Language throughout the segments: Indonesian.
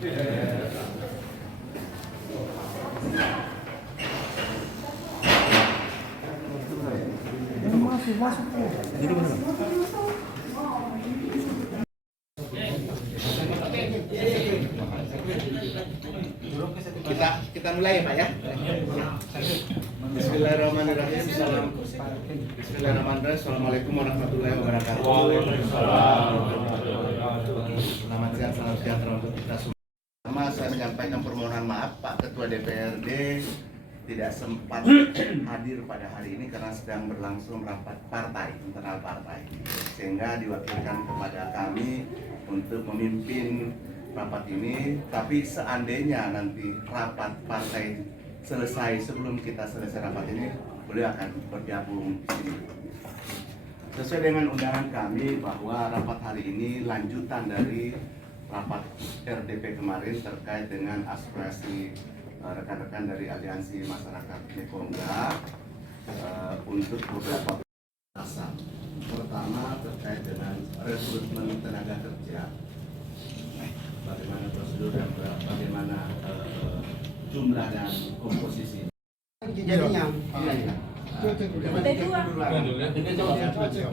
Masuk. Kita mulai ya Pak ya. Bismillahirrahmanirrahim. Bismillahirrahmanirrahim. Assalamualaikum warahmatullahi wabarakatuh. Selamat siang, salam sejahtera untuk kita semua. Pertama saya menyampaikan permohonan maaf Pak Ketua DPRD tidak sempat hadir pada hari ini karena sedang berlangsung rapat partai, internal partai, sehingga diwakilkan kepada kami untuk memimpin rapat ini. Tapi seandainya nanti rapat partai selesai sebelum kita selesai rapat ini, beliau akan bergabung di sini. Sesuai dengan undangan kami bahwa rapat hari ini lanjutan dari rapat RDP kemarin terkait dengan aspirasi rekan-rekan dari Aliansi Masyarakat Mekongga untuk beberapa alasan. Pertama terkait dengan rekrutmen tenaga kerja, bagaimana prosedur dan bagaimana jumlah dan komposisi. Jadinya.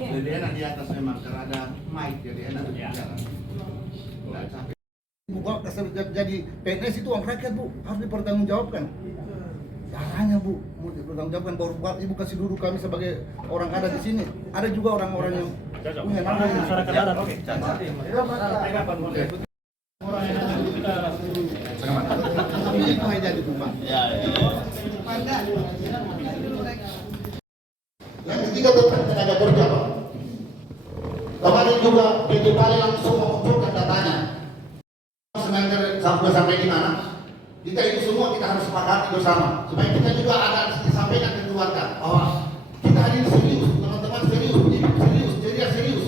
Jadi enak di atas memang karena ada mic jadi enak bicara. Bu, jadi PNS itu uang rakyat Bu, harus dipertanggungjawabkan. Caranya Bu, mau dipertanggungjawabkan baru Ibu kasih duduk kami sebagai orang ada di sini. Ada juga orang-orang yang punya nama di masyarakat adat. Oke, cacat. Orang yang ada kita itu aja di rumah. Ya. Yang ketiga tentang tenaga kerja Pak. Kemarin juga PT Pali langsung mengumpulkan datanya. Sampai di mana? Kita itu semua kita harus sepakati bersama supaya kita juga ada disampaikan ke keluarga bahwa kita hari ini serius, teman-teman serius, jadi serius.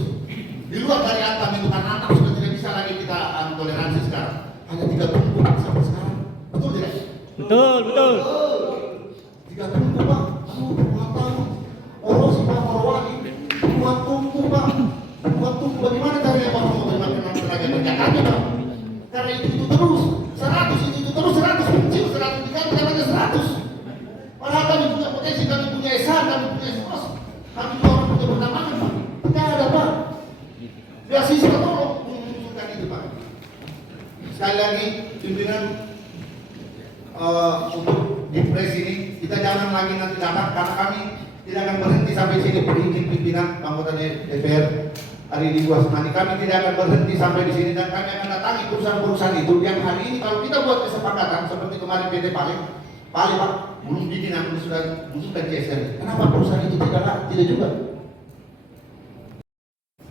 Di luar dari angka menentukan anak sudah tidak bisa lagi kita toleransi sekarang. Hanya 3 tunggu sampai sekarang. Betul tidak? Betul. 3 tunggu Pak. Aduh, tahun. Orosi Pak Morowali. 2 tunggu Pak. 2 tunggu. Bagaimana caranya Pak mau terima tenaga kerja kami Pak? Karena itu terus 100 itu terus 100 kecil 100 diganti namanya 100. Padahal kami punya potensi, kami punya esan, kami punya sos, kami juga orang punya pertambangan Pak. Tidak ada Pak. Beasiswa tolong menunjukkan itu Pak. Sekali lagi pimpinan untuk di pres ini kita jangan lagi nanti datang karena kami tidak akan berhenti sampai sini berizin pimpinan anggota DPR. Hari di Guasmani kami tidak akan berhenti sampai di sini dan kami akan datangi perusahaan-perusahaan itu yang hari ini kalau kita buat kesepakatan seperti kemarin PT Pali Pak belum bikin aku sudah butuhkan CSR. Kenapa perusahaan itu tidak juga?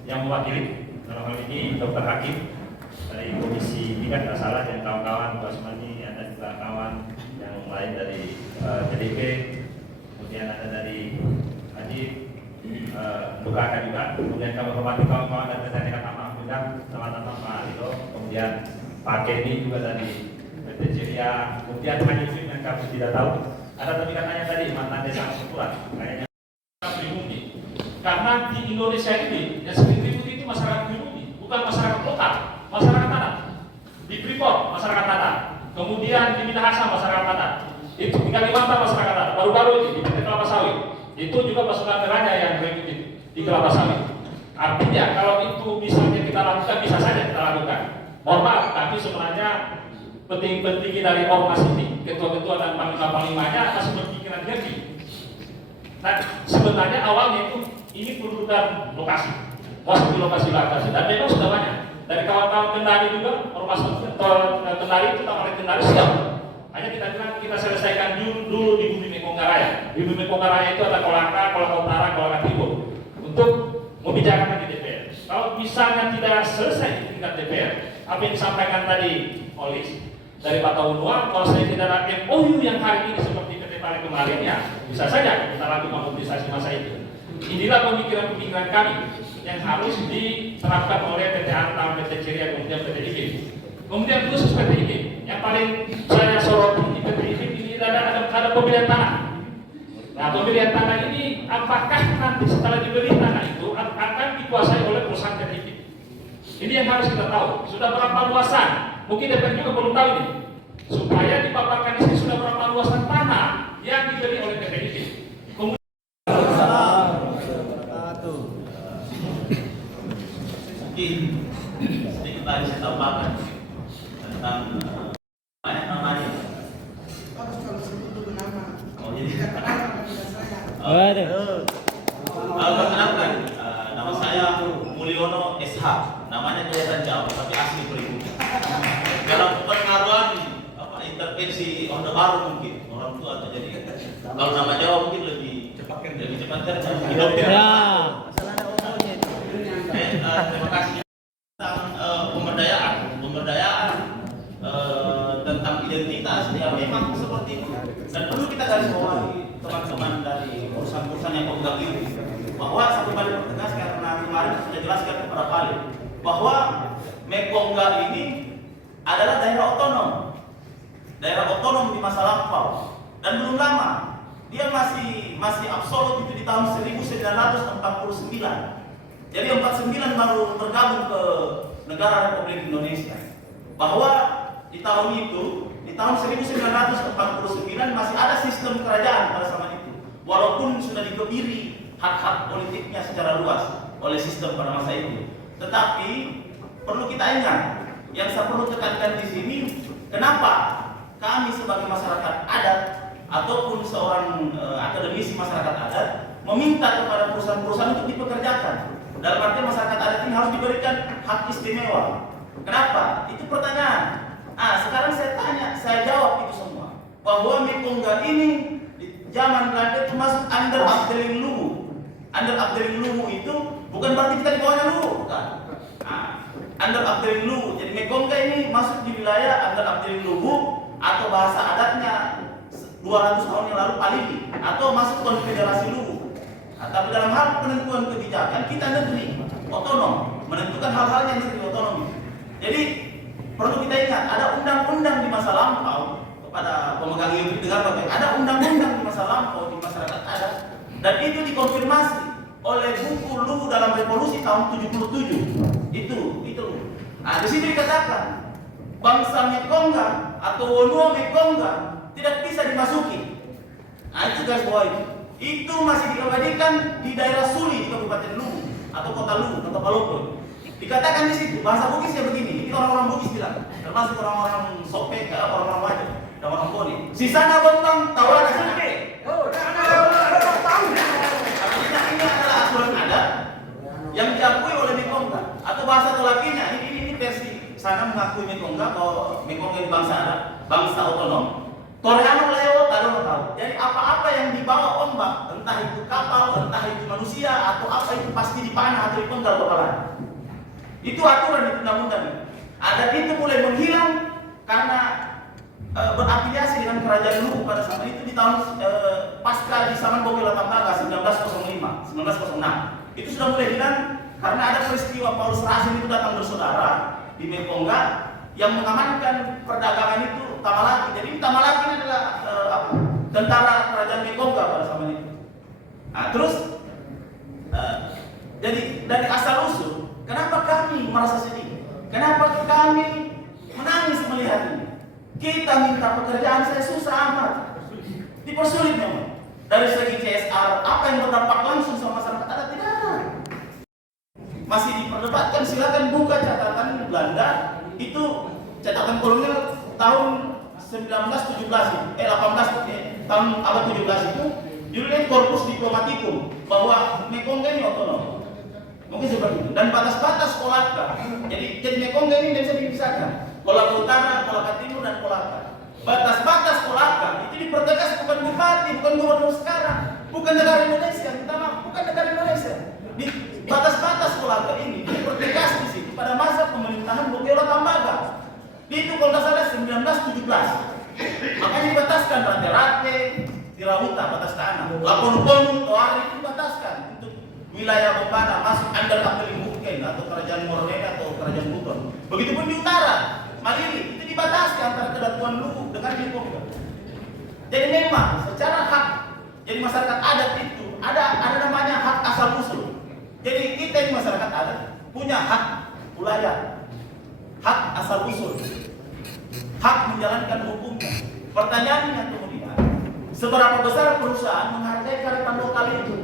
Yang mewakili dalam hal ini Dr. Hakim dari Komisi 3 tidak salah dan kawan-kawan Guasmani, ada juga kawan yang lain dari PDP, kemudian ada dari Haji Bukakan juga, kemudian kami hormati kawan-kawan dan rekan Pak Mahfudam, teman-teman Pak Lido, kemudian Pak Kenny juga dari PT Ceria, kemudian Haji Film yang kami tidak tahu, ada tapi katanya tadi mantan desa Sepulan, kayaknya pribumi. Karena di Indonesia ini yang seperti itu masyarakat pribumi, bukan masyarakat lokal, masyarakat adat. Di Freeport masyarakat adat, kemudian di Minahasa masyarakat adat, itu di Kalimantan masyarakat adat, baru-baru ini di PT Kelapa Sawit. Itu juga pasukan neranya yang rekrutin di Kelapa Sawit. Artinya kalau itu misalnya kita lakukan, bisa saja kita lakukan. Mohon maaf, tapi sebenarnya penting-penting dari ormas ini, ketua-ketua dan panglima-panglimanya masih berpikiran jernih. Nah, sebenarnya awalnya itu ini perlukan lokasi, di lokasi dan memang sudah banyak. Dari kawan-kawan Kendari juga, ormas Kendari itu tawaran Kendari siap. Hanya kita bilang kita selesaikan dulu di Bumi Mekonggaraya. Di Bumi Mekonggaraya itu ada Kolaka Utara, Kolaka Timur untuk membicarakan di DPR. Kalau misalnya tidak selesai di tingkat DPR, apa yang disampaikan tadi oleh dari Pak Taunua, kalau saya tidak ada MOU yang hari ini seperti PT Pali kemarin, ya bisa saja kita lakukan mobilisasi masa itu. Inilah pemikiran-pemikiran kami yang harus diterapkan oleh PT Antam, PT Ceria, kemudian PT IPIP. Kemudian khusus PT IPIP, yang paling saya soroti di PT IPIP ini ada pemilihan tanah. Nah, pemilihan tanah ini apakah nanti setelah dibeli tanah itu akan dikuasai oleh perusahaan PT IPIP? Ini yang harus kita tahu. Sudah berapa luasan mungkin DPR juga perlu tahu nih, supaya dipaparkan di sini sudah berapa luasan tanah yang dibeli oleh PDIP. Sedikit lagi saya tambahkan tentang namanya. Oh jadi. Perkenalkan, nama saya Mulyono SH. Namanya kelihatan jauh, tapi asli Peribu. Dalam pengaruhan intervensi Orde Baru mungkin orang tua atau jadi kalau nama Jawa mungkin lebih cepat kerja. Terima kasih tentang pemberdayaan tentang identitas ya memang seperti itu dan perlu kita garis bawahi teman-teman dari perusahaan-perusahaan yang pemegang ini bahwa satu kali pertegas karena kemarin sudah jelaskan kepada kali bahwa Mekongga ini adalah daerah otonom di masa lampau dan belum lama dia masih absolut itu di tahun 1949. Jadi 49 baru bergabung ke negara Republik Indonesia. Bahwa di tahun itu, di tahun 1949 masih ada sistem kerajaan pada zaman itu. Walaupun sudah dikebiri hak-hak politiknya secara luas oleh sistem pada masa itu. Tetapi perlu kita ingat, yang saya perlu tekankan di sini, kenapa kami sebagai masyarakat adat ataupun seorang akademisi masyarakat adat meminta kepada perusahaan-perusahaan untuk dipekerjakan. Dalam arti masyarakat adat ini harus diberikan hak istimewa. Kenapa? Itu pertanyaan. Sekarang saya tanya, saya jawab itu semua. Bahwa Mekongga ini di zaman Belanda itu masuk under Afdeling Luwu. Under Afdeling Luwu itu bukan berarti kita di bawahnya Luwu, bukan. Under Afdeling Luwu. Jadi Mekongga ini masuk di wilayah under Afdeling Luwu atau bahasa adatnya 200 tahun yang lalu Palili atau masuk konfederasi Luwu. Tapi dalam hal penentuan kebijakan kita negeri otonom menentukan hal-hal yang negeri otonom. Jadi perlu kita ingat ada undang-undang di masa lampau kepada pemegang IUP dengar baik. Ada undang-undang di masa lampau di masyarakat adat dan itu dikonfirmasi oleh buku Luwu dalam revolusi tahun 77. Itu. Di sini dikatakan bangsa Mekongga atau Wonua Mekongga tidak bisa dimasuki. Itu guys boy. Itu masih diabadikan di daerah Suli di Kabupaten Luwu atau Kota Luwu, Kota Palopo. Dikatakan di situ bahasa Bugisnya begini. Ini orang-orang Bugis bilang, termasuk orang-orang Sopeka, orang-orang Wajah, dan orang Boni. Sisana bontang tawana sate. Artinya ini adalah aturan adat yang diakui oleh Mekongga atau bahasa telakinya. Ini versi sana mengakui Mekongga bahwa Mekongga ini bangsa adat, bangsa otonom. Toreano lewat tahu tahu. Jadi apa-apa yang dibawa ombak, entah itu kapal, entah itu manusia atau apa itu pasti dipanah atau dipenggal kepala. Itu aturan di undang-undang. Adat itu mulai menghilang karena berafiliasi dengan kerajaan Luwu pada saat itu di tahun pasca di zaman Bokela Tambaga 1905, 1906. Itu sudah mulai hilang karena ada peristiwa Paulus Rasin itu datang bersaudara di Mekongga yang mengamankan perdagangan itu Tamalaki. Jadi Tamalaki ini adalah tentara kerajaan Mekongga pada zaman itu. Terus jadi dari asal usul, kenapa kami merasa sedih? Kenapa kami menangis melihat ini? Kita minta pekerjaan saya susah amat, dipersulit memang. Dari segi CSR, apa yang berdampak langsung sama masyarakat adat tidak ada. Masih diperdebatkan, silakan buka catatan Belanda itu catatan kolonial tahun 1917 tahun abad 17 itu judulnya Corpus Diplomaticum bahwa Mekongga ini otonom. Mungkin seperti itu. Dan batas-batas Kolaka. Jadi Mekongga ini tidak bisa dipisahkan. Kolaka Utara, Kolaka Timur dan Kolaka. Batas-batas Kolaka itu dipertegas bukan bupati, bukan gubernur sekarang, bukan negara Indonesia, bukan negara Indonesia. Di batas-batas Kolaka ini dipertegas di situ pada masa pemerintahan Bokela Tambaga. Itu kalau tidak salah 1917. Makanya dibataskan rate-rate, Tirauta batas tanah, Lapon-Ponu, Toari itu dibataskan untuk wilayah Bokana masuk under Afdeling Buken atau kerajaan Morden atau kerajaan Buton. Begitupun di utara, Malili itu dibatasi antara kedatuan Luwu dengan Mekongga. Jadi memang secara hak, jadi masyarakat adat itu ada namanya hak asal usul. Jadi kita ini masyarakat adat punya hak wilayah, hak asal usul. hak menjalankan hukumnya. Pertanyaannya kemudian, seberapa besar perusahaan menghargai karyawan lokal itu?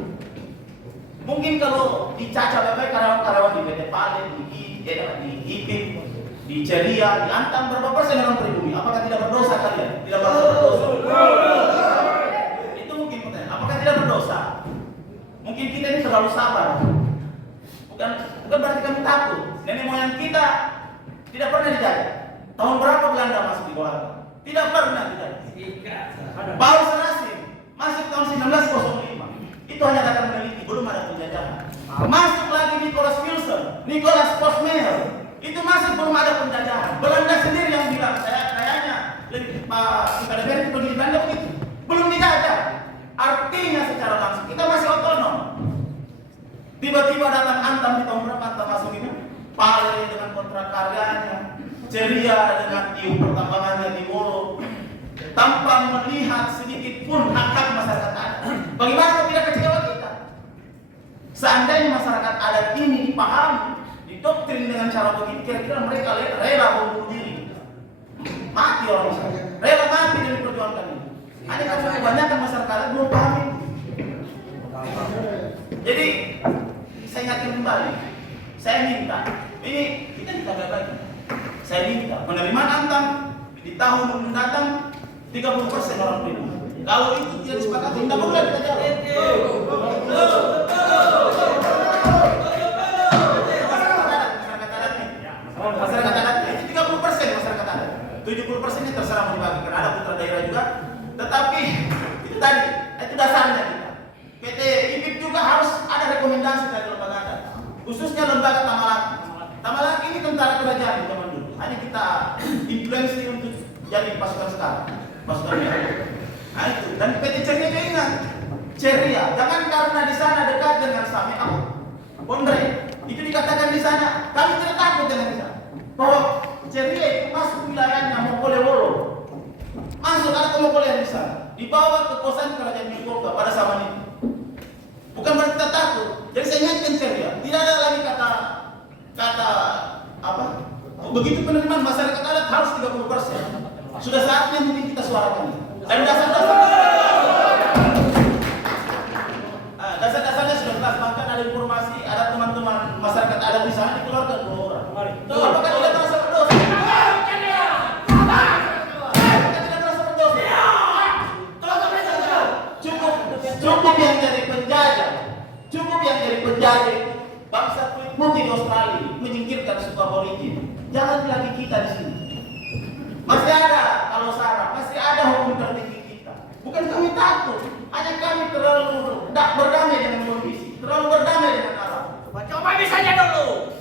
Mungkin kalau dicaca baik karyawan-karyawan di PT Palen, di IPIP, di Ceria, di Antam, berapa persen orang pribumi? Apakah tidak berdosa kalian? Tidak berdosa. Itu mungkin pertanyaan. Apakah tidak berdosa? Mungkin kita ini terlalu sabar. Bukan berarti kami takut. Nenek moyang kita tidak pernah dijajah. Tahun berapa Belanda masuk di Golkar? Tidak pernah dijajah. Paus Rasim masuk tahun 1905. Itu hanya datang meneliti, belum ada penjajahan. Masuk lagi Nicholas Wilson, Nicholas Postmeyer. Itu masih belum ada penjajahan. Belanda sendiri yang bilang, saya kayaknya Pak KDPR itu pergi di Belanda begitu. Belum dijajah. Artinya secara langsung kita masih otonom. Tiba-tiba datang Antam di tahun berapa Antam masuk itu? Pale dengan kontrak karyanya, Ceria dengan iup pertambangannya di Moro, tanpa melihat sedikit pun hak-hak masyarakat adat. Bagaimana kalau tidak kecewa kita? Seandainya masyarakat adat ini dipahami, didoktrin dengan cara begitu, kira-kira mereka rela bunuh diri, mati orang misalnya, rela mati demi perjuangan ini. Hanya karena kebanyakan masyarakat adat belum paham itu. Jadi saya ingatkan kembali, saya minta, ini kita baik-baik. Saya minta penerimaan Antam di tahun mendatang 30% orang pribumi. Kalau itu tidak disepakati, tidak boleh kita jalan. Masyarakat adat itu 30% masyarakat adat. 70% itu terserah mau dibagikan. Ada putra daerah juga. Tetapi itu tadi, itu dasarnya kita. PT IPIP juga harus ada rekomendasi dari lembaga adat, khususnya lembaga Tamalaki. Tamalaki ini tentara kerajaan di zaman dulu. Hanya kita influensi untuk jadi pasukan sekarang, pasukan merah. Nah itu. Dan PT Ceria juga ingat, Ceria jangan karena di sana dekat dengan Sami Bondre, itu dikatakan di sana kami tidak takut dengan di sana. Bahwa Ceria itu masuk wilayahnya Mopolewolo, masuk ada Mopole yang di sana, dibawa ke kosan kerajaan Nikolga pada zaman itu. Bukan berarti kita takut. Jadi saya ingatkan Ceria, tidak ada lagi kata apa? Begitu penerimaan masyarakat adat harus 30%. Sudah saatnya mungkin kita suarakan. Dan dasar-dasarnya sudah jelas. Bahkan ada informasi, ada teman-teman masyarakat adat di sana dikeluarkan 2 orang. Apakah tidak merasa berdosa? Apakah tidak merasa berdosa? Cukup yang jadi penjajah. Cukup yang jadi penjajah bangsa kulit putih di Australia menyingkirkan suku aborigin. Jangan lagi kita di sini. Masih ada kalau sarah, masih ada hukum tertinggi kita. Bukan kami takut, hanya kami terlalu tidak berdamai dengan kondisi, terlalu berdamai dengan alam. Coba misalnya dulu.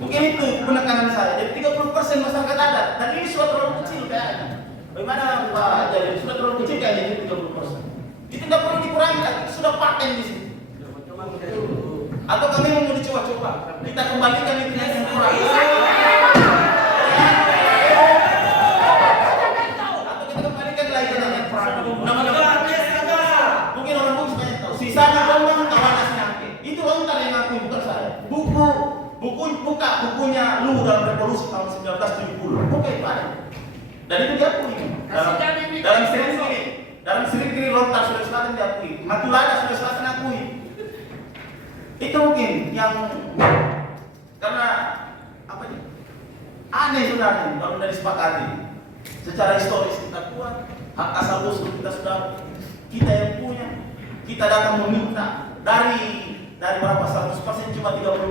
Mungkin itu penekanan saya. Jadi 30% masyarakat adat, dan ini sudah terlalu kecil kayaknya. Bagaimana Pak Jadi? Sudah terlalu kecil kayaknya ini 30%. Itu tidak perlu dikurangi lagi, sudah paten di sini. Atau kami mau dicoba-coba, kita kembalikan itu yang kurang. Atau kita kembalikan lagi yang kurang. Mungkin orang bukti banyak tahu. Sisanya orang kawanas nyangke. Itu lontar yang ngaku, bukan saya. Bukunya Lu dalam revolusi tahun 1970. Buka itu ada. Dan itu diakui. Dalam sering lontar Sulawesi Selatan diakui. Matulada Sulawesi Selatan akui. Itu mungkin yang karena apa ini? Aneh sebenarnya kalau sudah disepakati. Secara historis kita kuat, hak asal usul kita yang punya. Kita datang meminta dari berapa 100% cuma 30%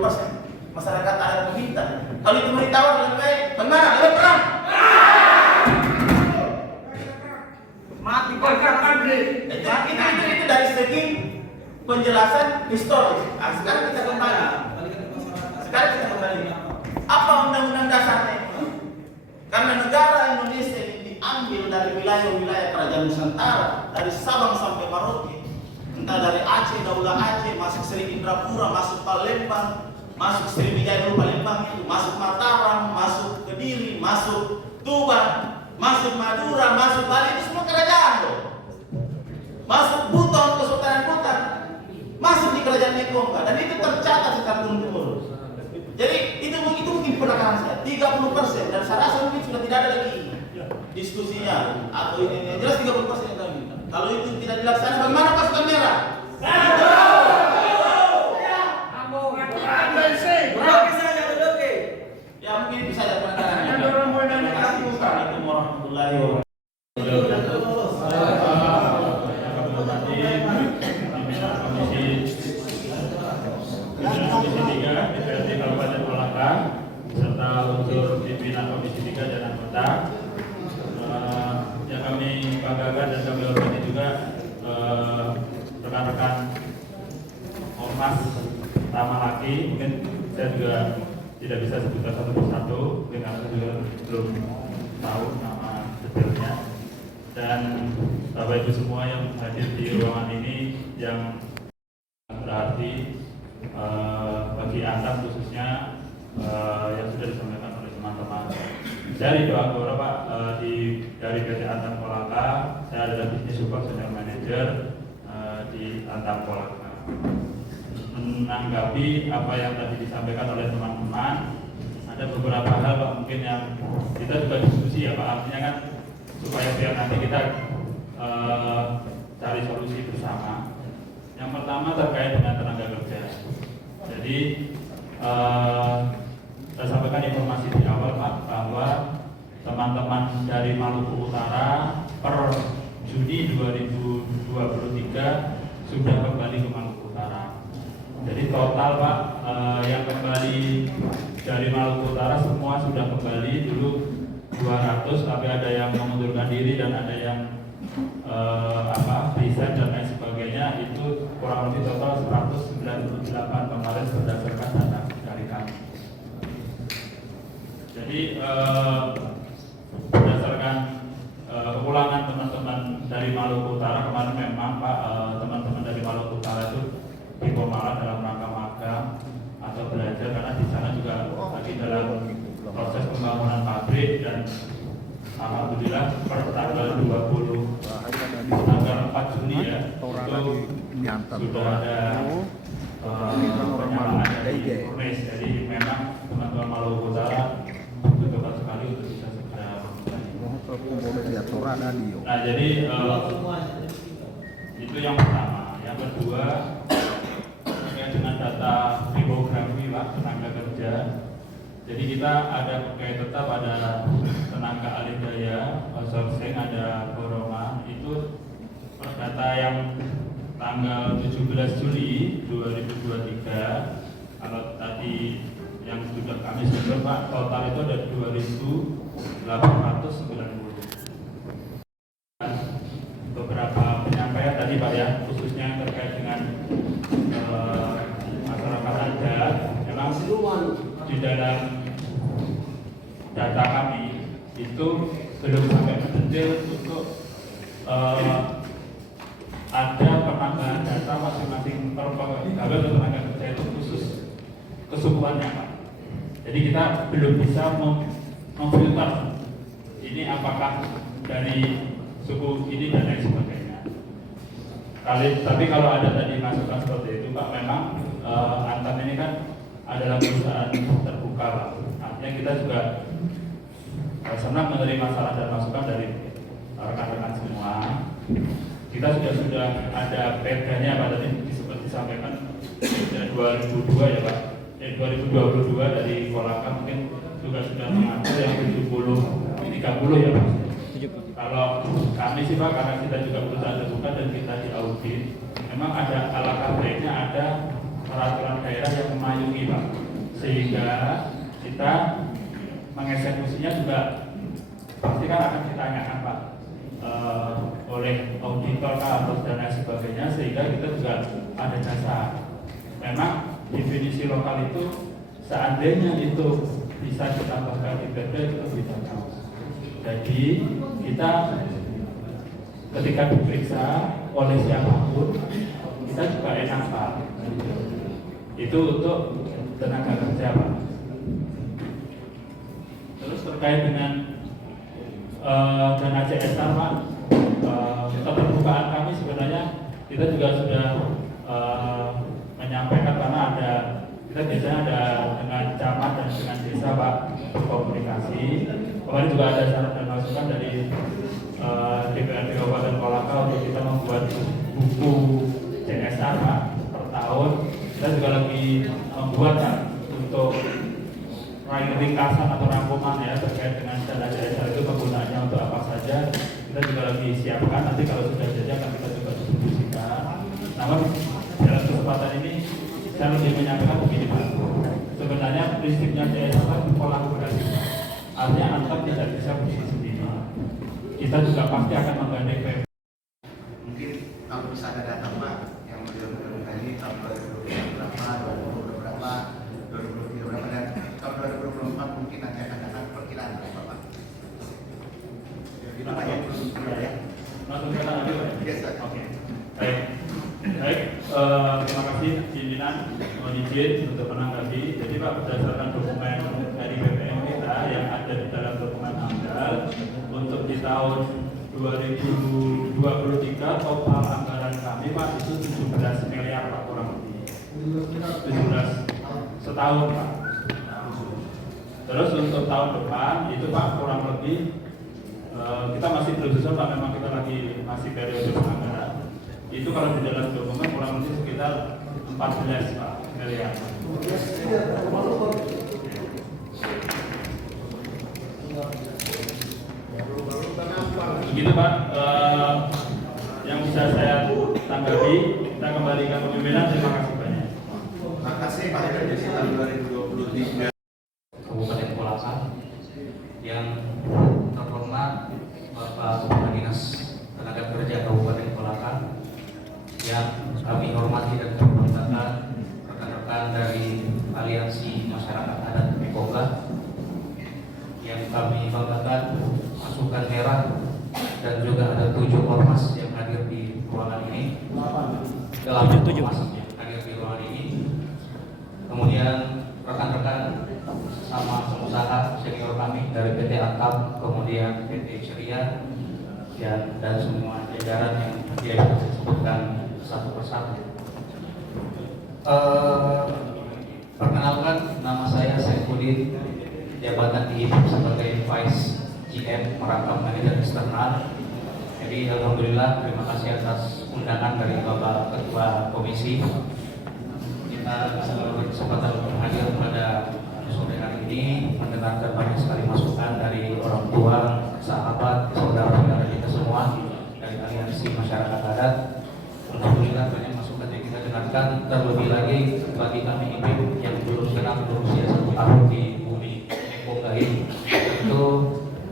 masyarakat adat meminta. Kalau itu mau ditawar lebih baik, bagaimana? Lebih perang. Mati berkapan itu dari segi penjelasan historis. Nah, sekarang kita kembali. Apa undang-undang dasarnya? Karena negara Indonesia ini diambil dari wilayah-wilayah kerajaan Nusantara, dari Sabang sampai Merauke, entah dari Aceh, Daulah Aceh, masuk Sri Indrapura, masuk Palembang, masuk Sriwijaya dulu Palembang itu, masuk Mataram, masuk Kediri, masuk Tuban, masuk Madura, masuk Bali, itu semua kerajaan loh. Masuk Buton, Kesultanan Buton, masuk di kerajaan Nekomba, dan itu tercatat secara turun-temurun. Jadi itu mungkin penekanan arahan saya 30%, dan saya rasa mungkin sudah tidak ada lagi diskusinya atau ini jelas 30% yang kami minta. Kalau itu tidak dilaksanakan, bagaimana pasukan merah? Ya mungkin bisa ada penekanan. Terima kasih. Assalamualaikum warahmatullahi wabarakatuh. Komisi 3 DPRD Kabupaten Kolaka serta unsur pimpinan Komisi 3 dan anggota yang kami banggakan dan kami hormati juga rekan-rekan Ormas Tamalaki. Mungkin saya juga tidak bisa sebutkan satu persatu karena saya juga belum tahu nama detailnya, dan Bapak Ibu semua yang hadir di ruangan ini yang berarti bagi Anda khususnya yang sudah disampaikan oleh teman-teman. Saya Ridho Anggoro Pak, dari PT Antam Kolaka. Saya adalah Business Support Senior Manager di Antam Kolaka. Menanggapi apa yang tadi disampaikan oleh teman-teman, ada beberapa hal Pak mungkin yang kita juga diskusi ya Pak, artinya kan supaya biar nanti kita cari solusi bersama. Yang pertama terkait dengan tenaga kerja. Jadi saya sampaikan informasi di awal Pak bahwa teman-teman dari Maluku Utara per Juni 2023 sudah kembali ke Maluku Utara. Jadi total Pak yang kembali dari Maluku Utara semua sudah kembali, dulu 200 tapi ada yang mengundurkan diri dan ada yang resign dan lain sebagainya. Itu kurang lebih total 198 kemarin berdasarkan data dari kami. Jadi berdasarkan ulangan teman-teman dari Maluku Utara kemarin memang Pak, teman-teman dari Maluku Utara itu di Pemalang dalam rangka magang atau belajar, karena di sana juga lagi dalam proses pembangunan pabrik, dan alhamdulillah per tanggal 4 Juni ya itu sudah ada penyalaan dari Polres. Jadi memang teman-teman Maluku Utara butuhkan sekali untuk bisa segera memulai. Nah jadi itu yang pertama. Yang kedua terkait dengan data demografi Pak, tenaga kerja. Jadi kita ada pegawai tetap, ada tenaga alih daya, outsourcing, ada borongan. Itu per data yang tanggal 17 Juli 2023, kalau tadi yang sudah kami sebutkan Pak, total itu ada 2.890. Beberapa penyampaian tadi Pak ya, khususnya terkait dengan masyarakat adat, memang di dalam data kami itu belum sampai mendetail untuk ada penambahan data masing-masing per pegawai atau tenaga kerja itu khusus kesukuannya Pak. Jadi kita belum bisa memfilter ini apakah dari suku ini dan lain sebagainya. Tapi kalau ada tadi masukan seperti itu Pak, memang Antam ini kan adalah perusahaan terbuka Pak. Artinya kita juga senang menerima saran dan masukan dari rekan-rekan semua. Kita sudah ada perdanya Pak, tadi seperti disampaikan 2002 ya Pak. 2022 dari Kolaka mungkin juga sudah mengatur yang 70-30 ya Pak. Kalau kami sih Pak, karena kita juga perusahaan terbuka dan kita diaudit, memang ada alangkah baiknya ada peraturan daerah yang memayungi Pak, sehingga kita mengeksekusinya juga pasti kan akan ditanyakan Pak oleh auditor atau dan lain sebagainya, sehingga kita juga ada jasa. Memang definisi lokal itu seandainya itu bisa ditambahkan di PP itu lebih bagus. Jadi kita ketika diperiksa oleh siapapun kita juga enak Pak. Itu untuk tenaga kerja Pak. Terus terkait dengan dana CSR Pak, keterbukaan kami sebenarnya kita juga sudah menyampaikan, karena ada kita biasanya ada dengan camat dan dengan desa bisa Pak berkomunikasi. Kemarin juga ada saran dan masukan dari DPRD Kabupaten Kolaka untuk kita membuat buku CSR Pak per tahun. Kita juga lagi membuat Pak untuk ringkasan atau rangkuman ya terkait dengan dana CSR itu penggunaannya untuk apa saja. Kita juga lagi siapkan, nanti kalau sudah jadi akan kita coba distribusikan. Namun dalam kesempatan ini saya lebih menyampaikan begini Pak. Sebenarnya prinsipnya CSR kan kolaborasi. Artinya antar tidak bisa berdiri sendiri. Kita juga pasti akan menggandeng PM. Mungkin kalau bisa ada data Pak yang beliau tadi tahun 2020 berapa, 2020 berapa, 2023 berapa, dan tahun 2024 mungkin nanti akan datang perkiraan berapa Pak? Itu Pak yang perlu ya. Langsung kita lanjut Pak. Yes, Pak. Oke. Baik. Baik, terima kasih pimpinan mohon izin untuk menanggapi. Jadi Pak, berdasarkan dokumen dari BPM kita yang ada di dalam dokumen AMDAL untuk di tahun 2023 total anggaran kami Pak itu 17 miliar Pak kurang lebih. 17 setahun Pak. Terus untuk tahun depan itu Pak kurang lebih kita masih belum sesuai Pak, memang kita masih periode penganggaran. Itu kalau di dalam dokumen kurang lebih sekitar 14 Pak miliar. Begitu Pak, yang bisa saya tanggapi. Kita kembalikan kepemimpinan. Terima kasih banyak. Terima kasih Pak Jadi tahun 2023. Kabupaten Kolaka yang terhormat Bapak Kepala Dinas Tenaga Kerja Kabupaten Kolaka, yang kami hormati dan kami banggakan rekan-rekan dari Aliansi Masyarakat Adat Pekoga, yang kami banggakan pasukan merah, dan juga ada 7 ormas yang hadir di ruangan ini. 8 ormas yang hadir di ruangan ini. Kemudian rekan-rekan sama pengusaha senior kami dari PT Atap, kemudian PT Ceria, dan semua jajaran yang tidak bisa disebutkan satu persatu. Perkenalkan, nama saya Saifuddin, jabatan dihidup sebagai Vice GM Merangkap Manajer Eksternal. Jadi alhamdulillah, terima kasih atas undangan dari Bapak Ketua Komisi. Kita bisa berkesempatan untuk hadir pada sore hari ini, mendengarkan banyak sekali masukan dari orang tua, sahabat, saudara-saudara kita semua dari Aliansi Masyarakat Adat. Alhamdulillah banyak masukan yang kita dengarkan. Terlebih lagi bagi kami ibu yang belum genap berusia 1 tahun di bumi Pekoga ini, tentu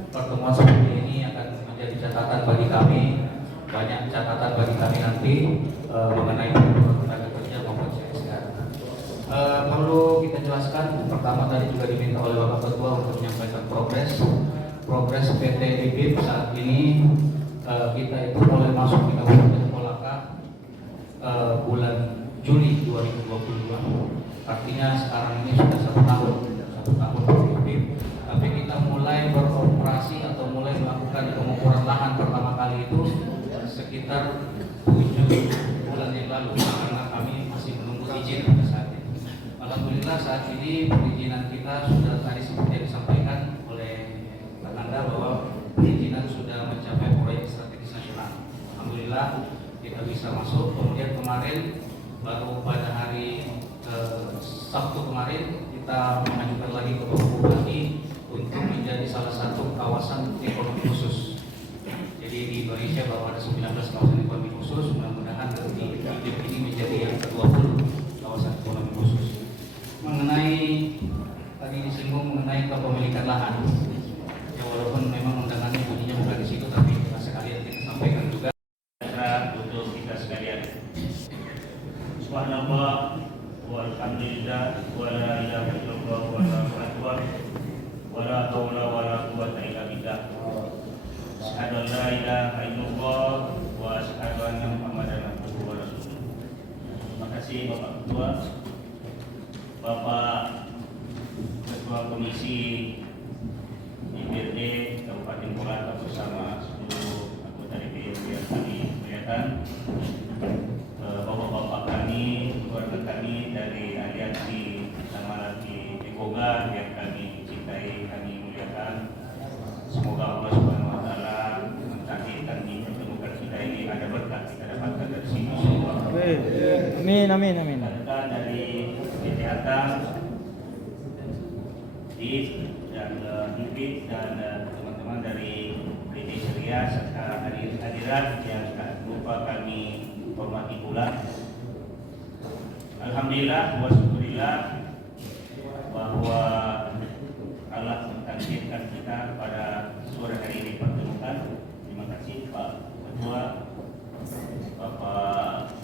pertemuan seperti ini akan menjadi catatan bagi kami. Banyak catatan bagi kami nanti mengenai tenaga kerja maupun CSR. Perlu kita jelaskan, pertama tadi juga diminta oleh Bapak Ketua untuk menyampaikan progres PT DIP saat ini. Kita itu mulai masuk di Kabupaten Kolaka bulan Juli 2022. Artinya sekarang ini sudah 1 tahun DIP. Tapi kita mulai beroperasi atau mulai melakukan pengukuran lahan pertama kali itu sekitar 7 bulan yang lalu, karena kami masih menunggu izin pada saat itu. Alhamdulillah saat ini perizinan kita sudah tadi seperti yang disampaikan oleh Pak Anda bahwa perizinan sudah mencapai proyek strategis nasional. Alhamdulillah kita bisa masuk. Kemudian kemarin baru pada hari Sabtu kemarin kita mengajukan lagi ke Bapak Bupati untuk menjadi salah satu kawasan ekonomi khusus. Jadi di Indonesia bahwa ada 19 kawasan ekonomi khusus, mudah-mudahan nanti ini menjadi yang ke-20 kawasan ekonomi khusus. Mengenai tadi disinggung mengenai kepemilikan lahan, ya walaupun memang undangannya bunyinya bukan di situ, tapi sekalian kita sampaikan juga untuk kita sekalian. Subhanallah walhamdulillah wala ilaha illallah wallahu akbar wala haula wala quwwata illa billah. Asyhadu an la ilaha illallah wa asyhadu anna Muhammadan abduhu wa rasuluh. Terima kasih Bapak Ketua, Bapak Ketua Komisi DPRD Kabupaten Kolaka bersama seluruh anggota DPRD yang kami muliakan, bapak-bapak kami, keluarga kami dari Aliansi Nama Laki Pekoga yang kami Amin, amin, amin. rekan dari PT Atam, DIF dan DIPIT dan teman-teman dari PT Ceria serta hadirat yang tak lupa kami hormati pula. Alhamdulillah wa syukurillah bahwa Allah mentakdirkan kita pada sore hari ini pertemukan. Terima kasih Pak Ketua, Bapak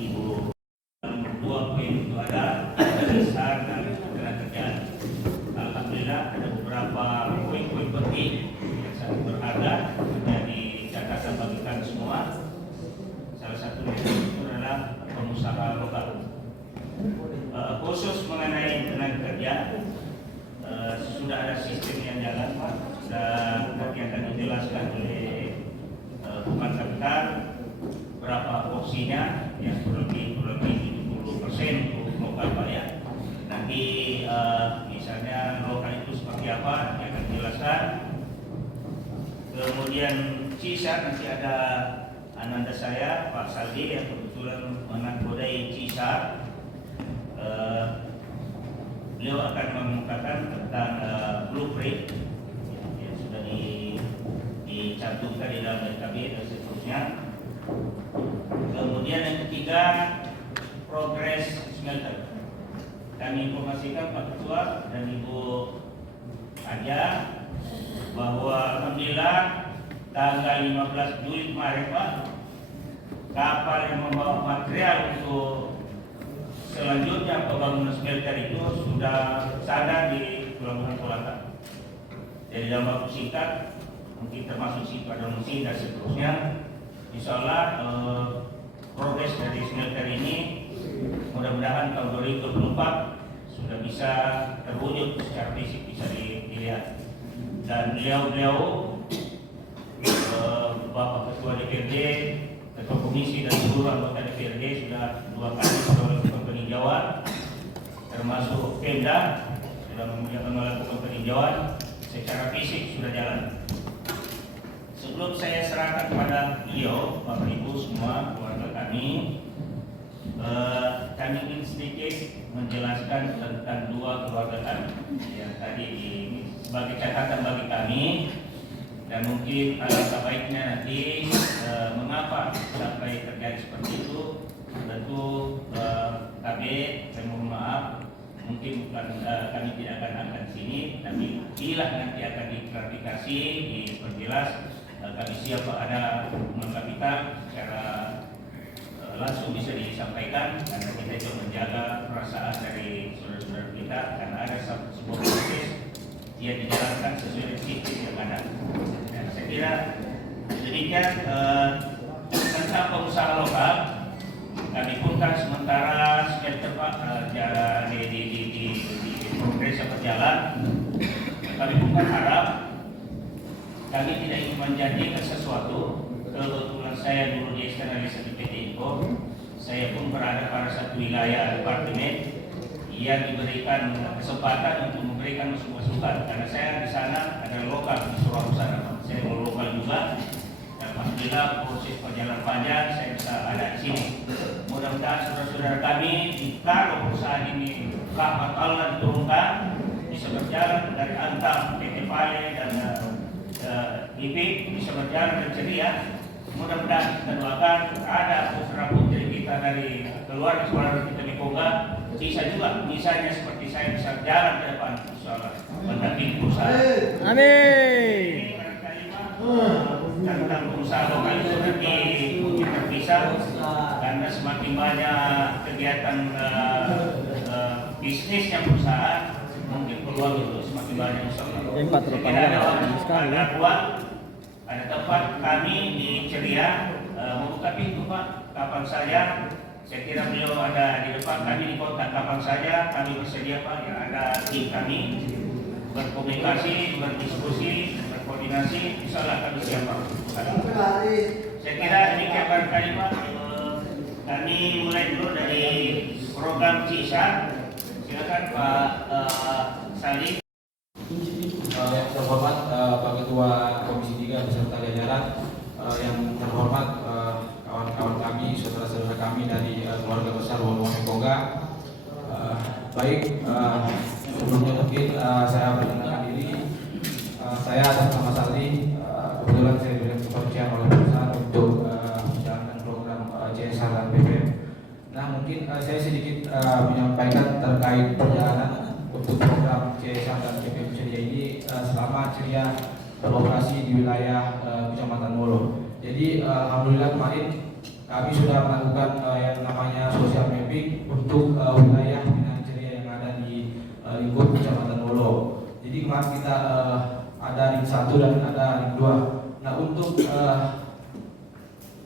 Ibu. Dua poin itu ada besar dan kerjaan. Alhamdulillah ada beberapa poin-poin penting yang sangat berharga menjadi catatan bagi kami semua. Salah satu itu adalah pengusaha lokal. Khusus mengenai tenaga kerja, sudah ada sistem yang jalan, Pak. Sudah nanti akan dijelaskan oleh Bukan Kapital berapa porsinya, yang kurang lebih 70% untuk lokal, Pak ya. Nanti misalnya lokal itu seperti apa yang akan dijelaskan. Kemudian sisa nanti ada ananda saya Pak Saldi yang kebetulan menangkodai sisa. Beliau akan mengungkapkan tentang blueprint yang sudah dicantumkan di dalam SKB dan seterusnya. Kemudian yang ketiga, progres smelter. Kami informasikan Pak Ketua dan Ibu Aja bahwa alhamdulillah tanggal 15 Juli kemarin, Pak, kapal yang membawa material untuk selanjutnya pembangunan smelter itu sudah sadar di Pelabuhan Kolaka. Jadi dalam waktu singkat, mungkin termasuk pada mesin dan seterusnya, insya Allah progres dari smelter ini mudah-mudahan tahun 2024 sudah bisa terwujud secara fisik, bisa dilihat. Dan beliau Bapak Ketua DPRD, Ketua Komisi dan seluruh anggota DPRD sudah 2 kali melakukan peninjauan, termasuk Pemda sudah melakukan peninjauan secara fisik sudah jalan. Sebelum saya serahkan kepada beliau, Bapak Ibu semua keluarga kami ingin sedikit menjelaskan tentang 2 keluarga kami yang tadi ini sebagai catatan bagi kami. Dan mungkin alangkah baiknya nanti mengapa sampai terjadi seperti itu. Tentu KB, saya mohon maaf, mungkin bukan kami tidak akan angkat sini, tapi bila nanti akan diklarifikasi, diperjelas, kami siap ada mengapikan secara langsung bisa disampaikan, karena kita juga menjaga perasaan dari saudara-saudara kita, karena ada sebuah proses yang dijalankan sesuai sistem yang ada. Dan saya kira demikian tentang pengusaha lokal. Kami pun kan sementara smelter Pak di progres berjalan. Kami pun kan harap kami tidak ingin menjanjikan sesuatu. Kebetulan saya dulu di eksternalisasi PT Info, saya pun berada pada satu wilayah departemen yang diberikan kesempatan untuk memberikan masukan, karena saya di sana ada lokal di Surabaya sana, saya mau lokal juga. Dan alhamdulillah proses perjalanan panjang saya bisa ada di sini. Mudah-mudahan saudara-saudara kami, jika perusahaan ini kapal Allah diturunkan, bisa berjalan dari Antam, PT Pale dan IP bisa berjalan dan ceria. Mudah-mudahan kita doakan ada putra-putri kita dari keluarga kita di Konga bisa juga misalnya seperti saya bisa jalan ke depan insyaallah mendampingi perusahaan. Amin. Tentang perusahaan lokal itu nanti mungkin terpisah karena semakin banyak kegiatan bisnis yang perusahaan mungkin peluang itu semakin banyak insyaallah. Ada tempat kami di Ceria membuka pintu Pak, kapan saja. Saya kira beliau ada di depan, kami di kontak kapan saja, kami bersedia Pak, yang ada tim kami berkomunikasi, berdiskusi, berkoordinasi, insyaallah kami siap Pak. Saya kira demikian barangkali Pak. Kami mulai dulu dari program CISA. Silakan Pak Salim. Yang terhormat Pak Ketua Komisi 3 beserta jajaran, yang terhormat kawan-kawan kami, saudara-saudara kami dari keluarga saya perkenalkan diri. Saya atas nama Saldi. Kebetulan saya diberikan kepercayaan oleh perusahaan untuk menjalankan program CSR dan BPM. Nah, mungkin saya sedikit menyampaikan terkait perjalanan untuk program CSR dan BPM Ceria ini selama Ceria beroperasi di wilayah Kecamatan Molo. Jadi alhamdulillah kemarin kami sudah melakukan yang namanya social mapping untuk wilayah binaan Ceria yang ada di lingkup Kecamatan Molo. Jadi kemarin kita ada ring 1 dan ada ring 2. Nah, untuk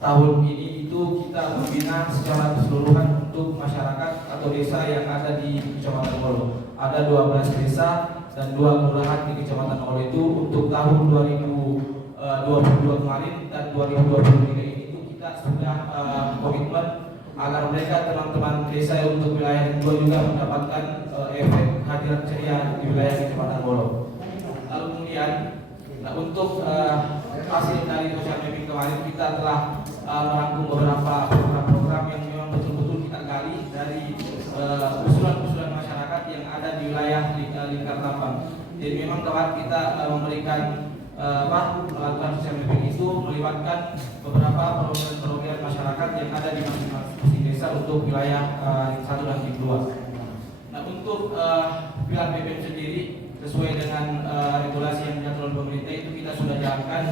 tahun ini itu kita membina secara keseluruhan untuk masyarakat atau desa yang ada di Kecamatan Molo. Ada 12 desa dan 2 kelurahan di Kecamatan Molo itu untuk tahun 2022 kemarin dan 2023 ini itu kita sudah komitmen agar mereka teman-teman desa untuk wilayah yang juga mendapatkan efek hadirat ceria di wilayah Kecamatan Molo. Lalu kemudian untuk hasil dari social mapping kemarin kita telah merangkum beberapa program-program yang memang betul-betul kita gali dari usulan-usulan masyarakat yang ada di wilayah Lingkar Tambang. Jadi memang kemarin kita memberikan melakukan social mapping itu melibatkan beberapa perwakilan masyarakat yang ada di masing-masing desa untuk wilayah ring 1 dan ring 2. Nah, untuk pilar BPM sendiri sesuai dengan regulasi yang diatur oleh pemerintah itu kita sudah jalankan.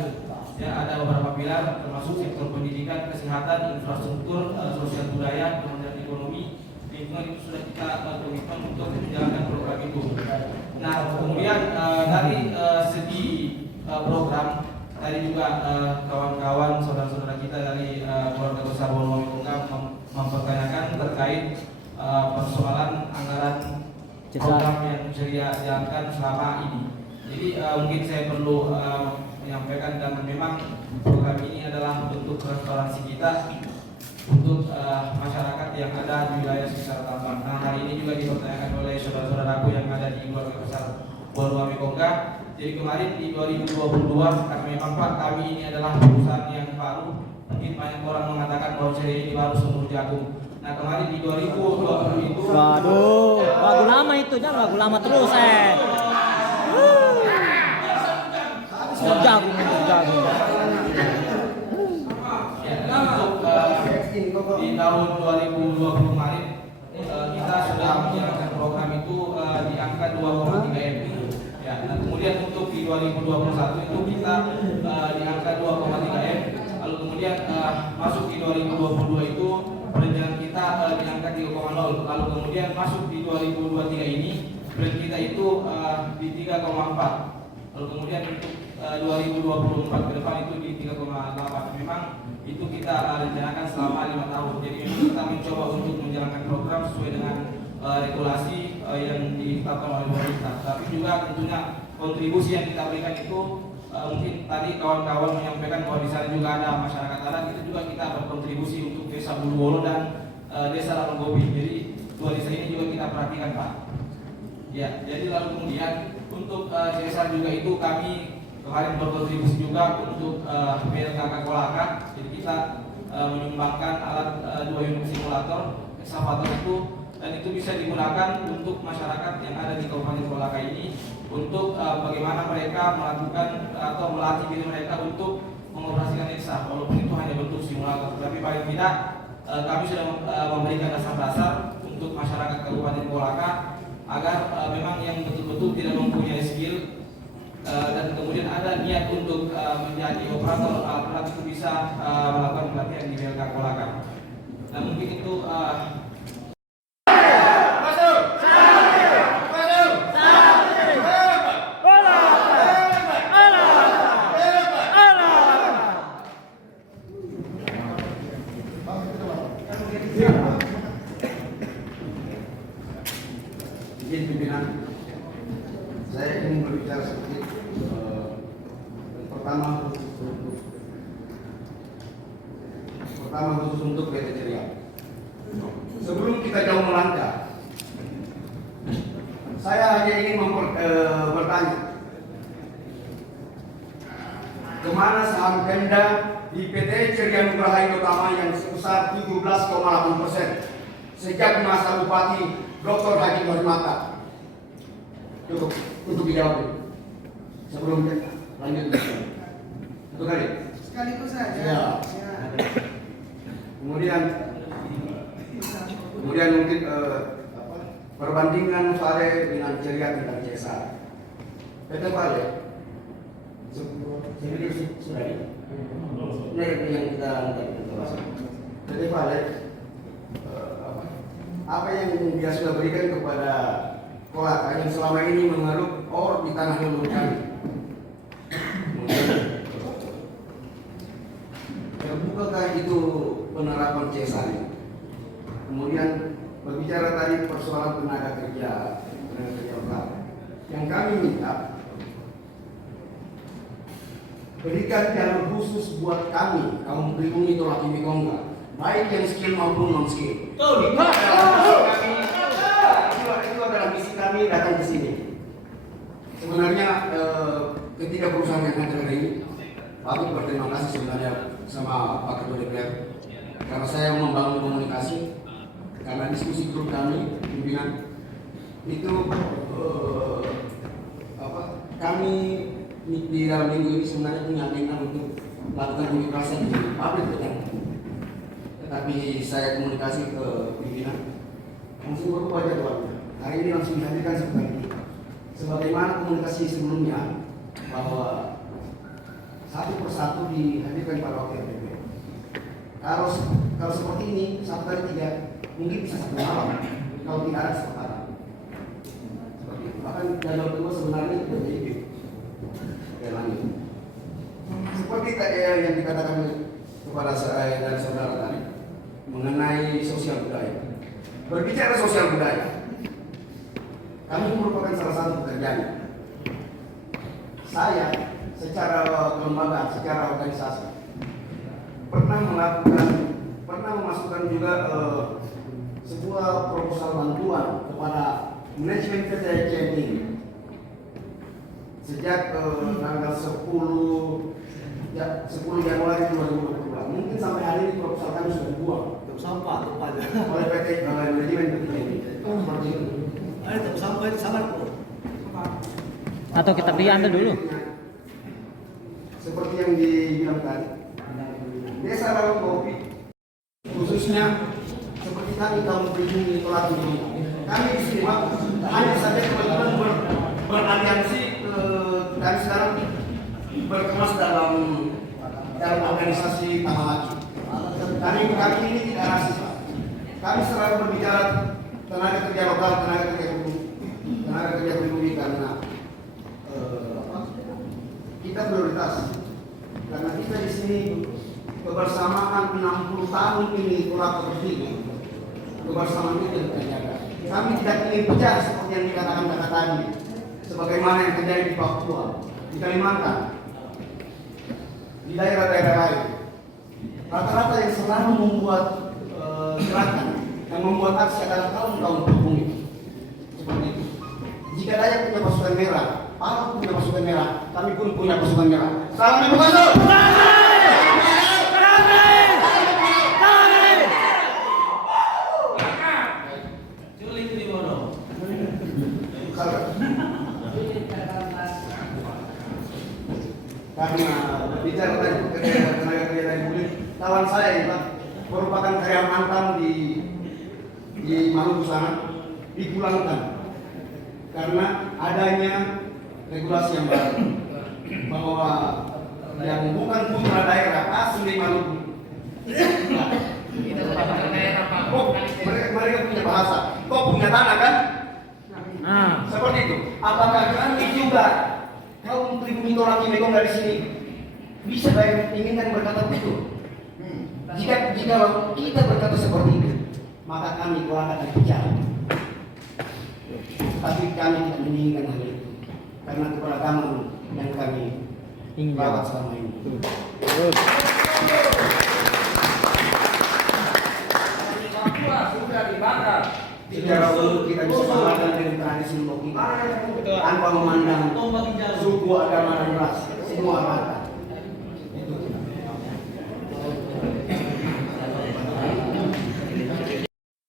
Ya, ada beberapa pilar termasuk sektor pendidikan, kesehatan, infrastruktur, sosial budaya, kemudian ekonomi, lingkungan itu sudah kita komitmen untuk menjalankan program itu. Nah, kemudian dari segi program tadi juga kawan-kawan saudara-saudara kita dari keluarga besar Wali Kota mempertanyakan terkait persoalan anggaran program yang ceria jalankan selama ini. Jadi mungkin saya perlu menyampaikan dan memang program ini adalah bentuk transparansi kita untuk masyarakat yang ada di wilayah sekitar Tambang. Nah, hari ini juga dipertanyakan oleh saudara-saudaraku yang ada di keluarga besar Wali Kota. Jadi kemarin di 2022 karena memang Pak kami ini adalah perusahaan yang baru, mungkin banyak orang mengatakan bahwa ceria ini baru seumur jagung. Nah, kemarin di 2020 itu Waduh, lagu lama itu, jangan lagu lama terus, jagung. Ya, untuk di tahun 2020 kemarin kita sudah menjalankan program itu di angka 2,3 M. Ya, nah kemudian untuk di 2021 itu kita di angka 2,3 M. Lalu kemudian masuk di 2022 itu perencanaan kita di angka 3,0. Lalu kemudian masuk di 2023 ini brand kita itu di 3,4. Lalu kemudian untuk 2024 ke depan itu di 3,8. Memang itu kita rencanakan selama 5 tahun. Jadi memang kita mencoba untuk menjalankan program sesuai dengan regulasi yang ditetapkan oleh pemerintah. Tapi juga tentunya kontribusi yang kita berikan itu mungkin tadi kawan-kawan menyampaikan bahwa di sana juga ada masyarakat adat, itu juga kita berkontribusi untuk desa Buluwolo dan desa Lalonggobi. Jadi 2 desa ini juga kita perhatikan, Pak. Ya, jadi lalu kemudian untuk CSR juga itu kami kemarin berkontribusi juga untuk BLKK Kolaka. Jadi kita menyumbangkan alat 2 unit simulator ekskavator itu, dan itu bisa digunakan untuk masyarakat yang ada di Kabupaten Kolaka ini untuk bagaimana mereka melakukan atau melatih diri mereka untuk mengoperasikan Eksa, walaupun itu hanya bentuk simulator. Tapi paling tidak kami sudah memberikan dasar-dasar untuk masyarakat Kabupaten Kolaka agar memang yang betul-betul tidak mempunyai skill dan kemudian ada niat untuk menjadi operator alat itu bisa melakukan pelatihan di BLK Kolaka. Nah, mungkin itu izin pimpinan, saya ingin berbicara sedikit. Pertama khusus untuk PT Ceria. Sebelum kita jauh melangkah, saya hanya ingin bertanya, kemana saham Pemda di PT Ceria Nugraha Utama yang sebesar 17,8% sejak masa Bupati Dr. Haji Norimata. Cukup untuk dijawab sebelum lanjut. Satu kali. Sekaligus saja. Ya. Kemudian mungkin perbandingan Vale dengan ceria tentang CSR. PT Vale ini sudah ini yang kita PT Vale apa yang dia sudah berikan kepada Kolaka yang selama ini mengaruk or di tanah leluhur kami. Terbukakah itu penerapan CSR? Kemudian berbicara tadi persoalan tenaga kerja lokal. Yang kami minta berikan jalur khusus buat kami kaum pribumi Tolaki Mekongga, baik yang skill maupun non skill. Itu adalah misi kami datang ke sini. Sebenarnya ketika perusahaan yang hadir hari ini, patut berterima kasih sebenarnya sama Pak Ketua DPR karena saya membangun komunikasi. Karena diskusi grup kami pimpinan itu kami di dalam minggu ini sebenarnya punya agenda untuk melakukan unjuk rasa di pabrik petang. Tetapi saya komunikasi ke pimpinan langsung berubah jadwalnya. Hari ini langsung dihadirkan seperti ini. Sebagaimana komunikasi sebelumnya bahwa satu persatu dihadirkan pada waktu DPR. Kalau seperti ini satu kali tiga mungkin bisa satu malam kalau tidak ada kesempatan. Seperti itu. Bahkan jadwal kedua sebenarnya sudah jadi. Oke, lanjut. Seperti tadi yang dikatakan kepada saya dan saudara tadi mengenai sosial budaya. Berbicara sosial budaya, kami merupakan salah satu pekerjaan. Saya secara kelembagaan, secara organisasi pernah memasukkan juga sebuah proposal bantuan kepada manajemen PT CM ini sejak tanggal 10 Januari 2022. Mungkin sampai hari ini proposal kami sudah dibuang Sampah rupanya. oleh PT manajemen PT ini. Seperti itu. Ada sampah itu sangat kok. Atau kita beli Anda dulu. Seperti yang dibilang tadi, desa Rawa Kopi khususnya seperti kami kaum pribumi Tolaki kami di sini hanya saja teman-teman beraliansi dan sekarang berkemas dalam organisasi Tamalaki. Kami ini tidak rasis, Pak. Kami selalu berbicara tenaga kerja lokal, tenaga kerja pribumi karena kita prioritas. Karena kita di sini kebersamaan 60 tahun ini Kolaka berdiri. Kebersamaan itu yang kita jaga. Kami tidak ingin pecah seperti yang dikatakan kakak tadi, sebagaimana yang terjadi di Papua, di Kalimantan, di daerah-daerah lain. Rata-rata yang selalu membuat gerakan, yang membuat aksi adalah kaum pribumi. Seperti itu. Jika Dayak punya pasukan merah, Palu punya pasukan merah, kami pun punya pasukan merah. Salam Ibu Pasur! Karena bicara tadi tenaga kerja dari Bulit, kawan saya ini Pak merupakan karyawan mantan di Maluku sana dipulangkan karena adanya regulasi yang baru bahwa yang bukan putra daerah asli Maluku mereka punya bahasa, kok punya tanah kan? Seperti itu. Apakah kami juga kaum pribumi Tolaki Mekong dari sini bisa inginkan berkata begitu? Jika kita berkata seperti itu, maka kami akan bicara. Tapi kami tidak menginginkan hal itu karena keberagaman yang kami rawat selama ini. Sudah dibakar. Secara umum kita bisa samakan dengan tradisi Lombok kita tanpa memandang suku, agama, dan ras, semua rata.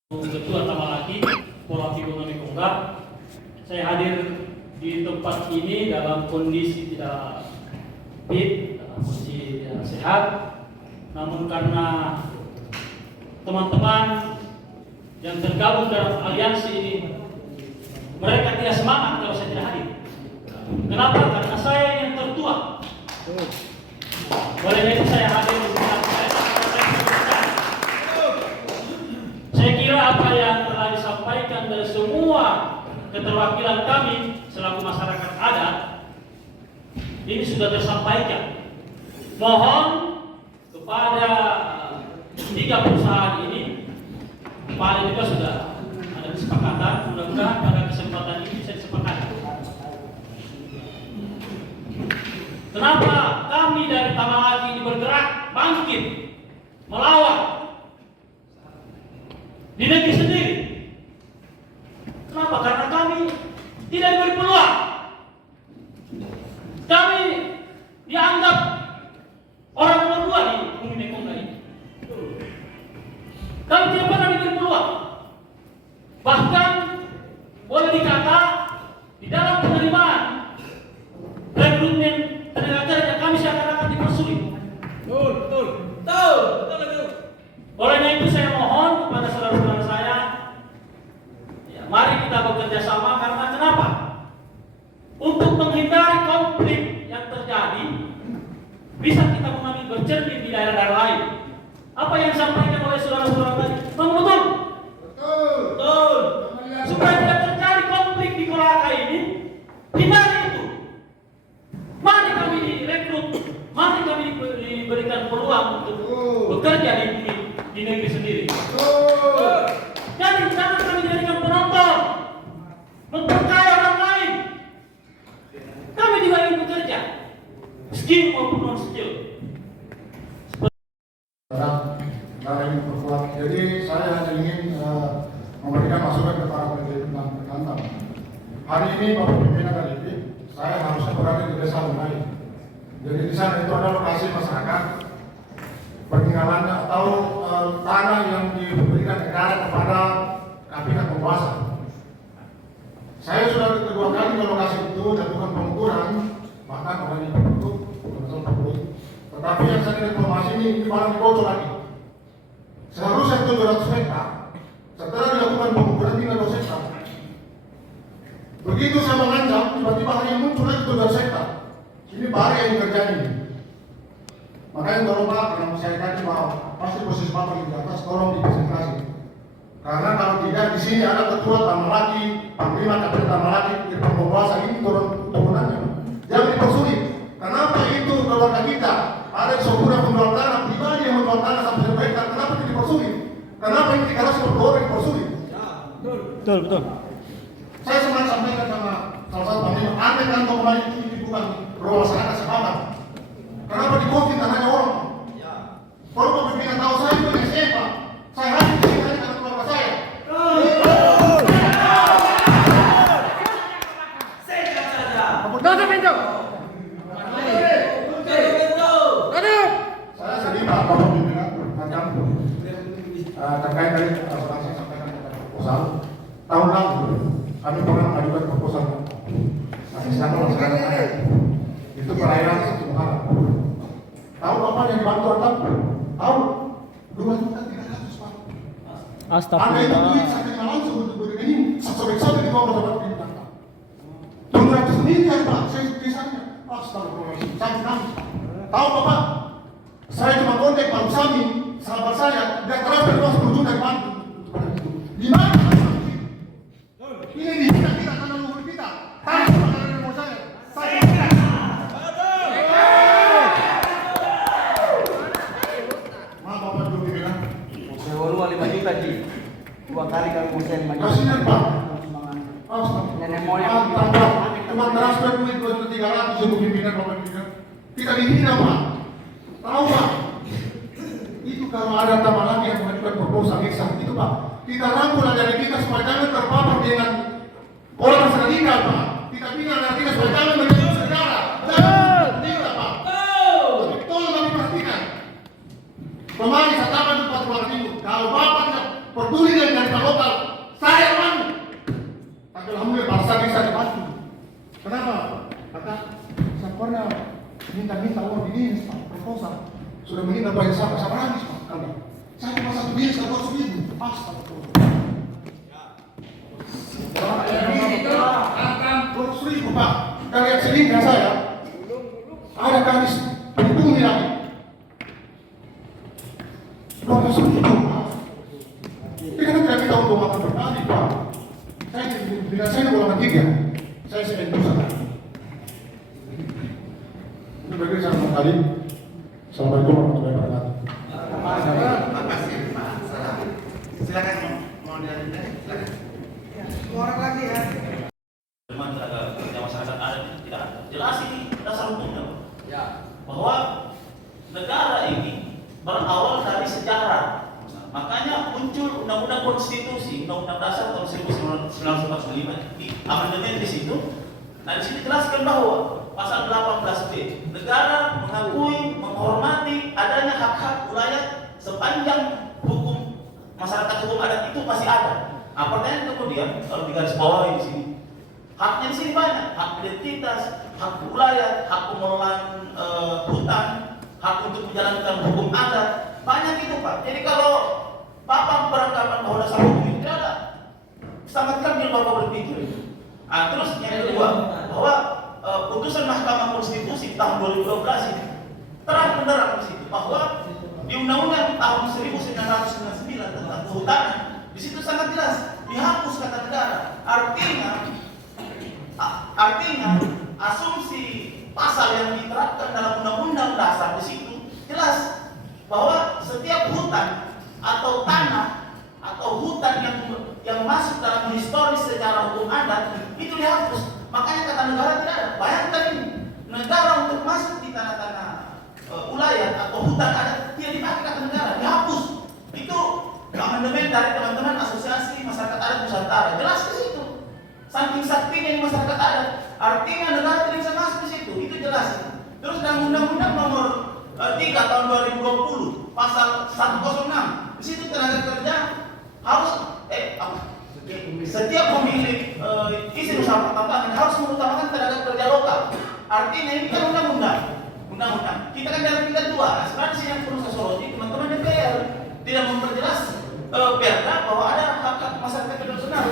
Ketua Tamalaki, Polaki Ekonomi Kongga, saya hadir di tempat ini dalam kondisi tidak fit, dalam kondisi tidak sehat. Namun karena teman-teman yang tergabung dalam aliansi ini, mereka tidak semangat kalau saya tidak hadir. Kenapa? Karena saya yang tertua. Oleh itu saya hadir di sini. Saya kira apa yang telah disampaikan dari semua keterwakilan kami selaku masyarakat adat ini sudah tersampaikan. Mohon kepada 3 perusahaan ini, Pak juga sudah ada kesepakatan, mudah-mudahan pada kesempatan ini bisa disepakati. Kenapa kami dari Tamalaki ini bergerak, bangkit, melawan di negeri sendiri? Kenapa? Karena kami tidak diberi peluang. Kami dianggap orang nomor 2 di Bumi Mekong ini. Kami tidak pernah diberi peluang. Bahkan boleh dikata di dalam penerimaan rekrutmen tenaga kerja kami seakan-akan dipersulit. Betul. Oleh itu saya mohon kepada saudara-saudara saya, ya, mari kita bekerja sama. Karena kenapa? Untuk menghindari konflik yang terjadi, bisa kita mengambil bercermin di daerah-daerah lain. Apa yang disampaikan oleh saudara-saudara tadi, memang betul. Betul. Supaya tidak terjadi konflik di Kolaka ini, hindari itu. Mari kami direkrut, mari kami diberikan peluang untuk bekerja di negeri sendiri. Jadi jangan kami dijadikan penonton, memperkaya orang lain. Kami juga ingin bekerja, skill maupun non skill. Jadi saya hanya ingin memberikan masukan kepada penonton. Hari ini Bapak Pimpinan KDP, saya harusnya berada di desa Lunai. Jadi di sana itu ada lokasi masyarakat peninggalan atau tanah yang diberikan negara kepada kabinet penguasa. Saya sudah kedua kali ke lokasi itu lakukan pengukuran, bahkan orang itu betul. Tetapi yang saya informasi ini malah dibocor lagi. Seharusnya 700 hektar. Setelah dilakukan pengukuran tinggal 2 hektar. Begitu saya mengancam, tiba-tiba hari ini muncul lagi 700 hektar. Ini bahaya yang terjadi. Makanya tolong Pak, karena saya tadi bahwa pasti posisi Bapak di atas, tolong dikonsentrasi. Karena kalau tidak di sini ada ketua Tamalaki, Panglima Kapten Tamalaki, penguasa ini turunannya. Jangan dipersulit. Kenapa itu keluarga kita? Ada seorang penjual tanah pribadi yang menjual tanah sampai 1 hektar. Kenapa itu dipersulit? Kenapa ini dikasih seperti orang dipersulit? Betul. Saya sempat sampaikan sama salah satu panglima, aneh kan kembali ini bukan rumah masyarakat sepakat. Kenapa dikotin tanahnya orang? Kalau Bapak Pimpinan tahu saya itu SM Pak. Saya hadir di sini karena keluarga saya. Saya sedih Pak Bapak Pimpinan macam terkait dari asuransi sampaikan kepada proposal. Tahun lalu kami pernah mengajukan proposal asisten masyarakat adat. Itu perairan Satu Muharam. Tahu Bapak yang dibantu atap? Tahu? 2.300.000 Pak. Ada itu duit saya terima langsung untuk berikan ini. Sobek-sobek di bawah Bapak Pimpinan. 200 miliar Pak. Saya kisahnya. Astagfirullahaladzim. Saya menangis. Tahu Bapak? Saya cuma kontak Pak Usami, sahabat saya, dia transfer uang 10 juta ke bank. Di mana? Ini di kita tanah luhur kita. Tanah tanah rumah saya. Saya maaf Bapak dulu bilang. Saya walu 5 juta Ji. 2 kali kalau mau saya 5 juta. Kasihan Pak. Nenek moyang Cuma transfer duit 2.300 ibu pimpinan Bapak Pimpinan. Kita dihina Pak. Tahu Pak? Itu kalau ada Tamalaki yang mengajukan proposal eksak itu Pak. Kita rangkul agar kita supaya jangan terpapar dengan orang radikal Pak. Kita bina agar kita supaya jangan menjadi negara. Jangan tidak Pak. Tapi tolong kami perhatikan. Kemarin saya dapat 4.000. Kalau Bapak tidak peduli dengan lokal, saya mau. Tapi alhamdulillah bangsa bisa dibantu. Kenapa? Kata saya pernah minta uang di dinas Pak, proposal. Sudah menghina banyak sama habis Pak. Kami. Saya cuma satu dinas 200.000. Astagfirullah. Akan 200.000 Pak. Dari yang selingkah saya ada gadis berhubungi lagi. 200.000 Pak. Kita kan tidak minta untuk makan berkali Pak. Dengan saya golongan 3. Saya sedang berusaha. Ini bagi saya kembali. Assalamualaikum warahmatullahi wabarakatuh. Makasih Pak. Salam. Silakan mau dilanjutkan. Silakan. Orang lagi ya. Memang tenaga kerja masyarakat adat itu tidak ada. Jelas ini dasar hukumnya, Pak. Ya. Bahwa negara ini berawal dari sejarah. Makanya muncul Undang-Undang Konstitusi, Undang-Undang Dasar tahun 1945 di amandemen di situ. Nah, di sini jelaskan bahwa pasal 18B, negara mengakui, menghormati adanya hak-hak wilayah sepanjang hukum masyarakat hukum adat itu masih ada. Nah, pertanyaan kemudian kalau digaris bawahi di sini, haknya di sini banyak, hak identitas, hak wilayah, hak pengelolaan hutan, hak untuk menjalankan hukum adat, banyak itu Pak. Jadi kalau Bapak beranggapan bahwa dasar hukum itu tidak ada, sangat kecil Bapak berpikir. Nah, terus yang kedua, bahwa putusan Mahkamah Konstitusi tahun 2012 ini terang-benderang di situ bahwa di Undang-Undang tahun 1999 tentang kehutanan di situ sangat jelas dihapus kata negara. Artinya asumsi pasal yang diterapkan dalam Undang-Undang Dasar di situ jelas bahwa setiap hutan atau tanah atau hutan yang masuk dalam historis secara hukum adat itu dihapus. Makanya kata negara tidak ada. Bayangkan ini, negara untuk masuk di tanah-tanah wilayah atau hutan adat tidak dipakai kata negara, dihapus. Itu amandemen dari teman-teman Asosiasi Masyarakat Adat Nusantara. Jelas di situ. Saking saktinya masyarakat adat, artinya negara tidak bisa masuk di situ. Itu jelas. Terus dalam Undang-Undang nomor 3 tahun 2020 pasal 106 di situ tenaga kerja harus setiap pemilik izin usaha pertambangan harus mengutamakan tenaga kerja lokal. Artinya ini kan undang-undang. Kita kan dalam tingkat 2. Sekarang sih yang perlu saya soroti teman-teman DPR tidak memperjelas perda bahwa ada hak masyarakat tradisional.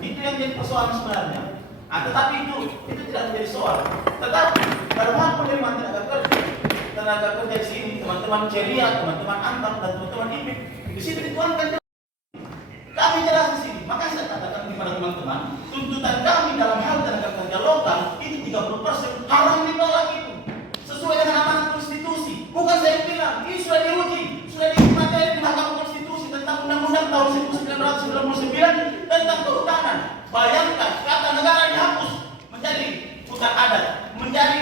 Itu yang jadi persoalan sebenarnya. Nah, tetapi itu tidak menjadi soal. Tetapi dalam hal penerimaan tenaga kerja di sini, teman-teman Ceria, teman-teman Antam dan teman-teman IPIP, di situ dituangkan kami jelas di sini. Maka saya katakan kepada teman-teman, tuntutan kami dalam hal tenaga kerja lokal itu 30% harus ditolak itu sesuai dengan amanat konstitusi. Bukan saya bilang, ini sudah diuji, sudah diuji materi di Mahkamah Konstitusi tentang Undang-Undang tahun 1999 tentang kehutanan. Bayangkan kata negara dihapus menjadi hutan adat, menjadi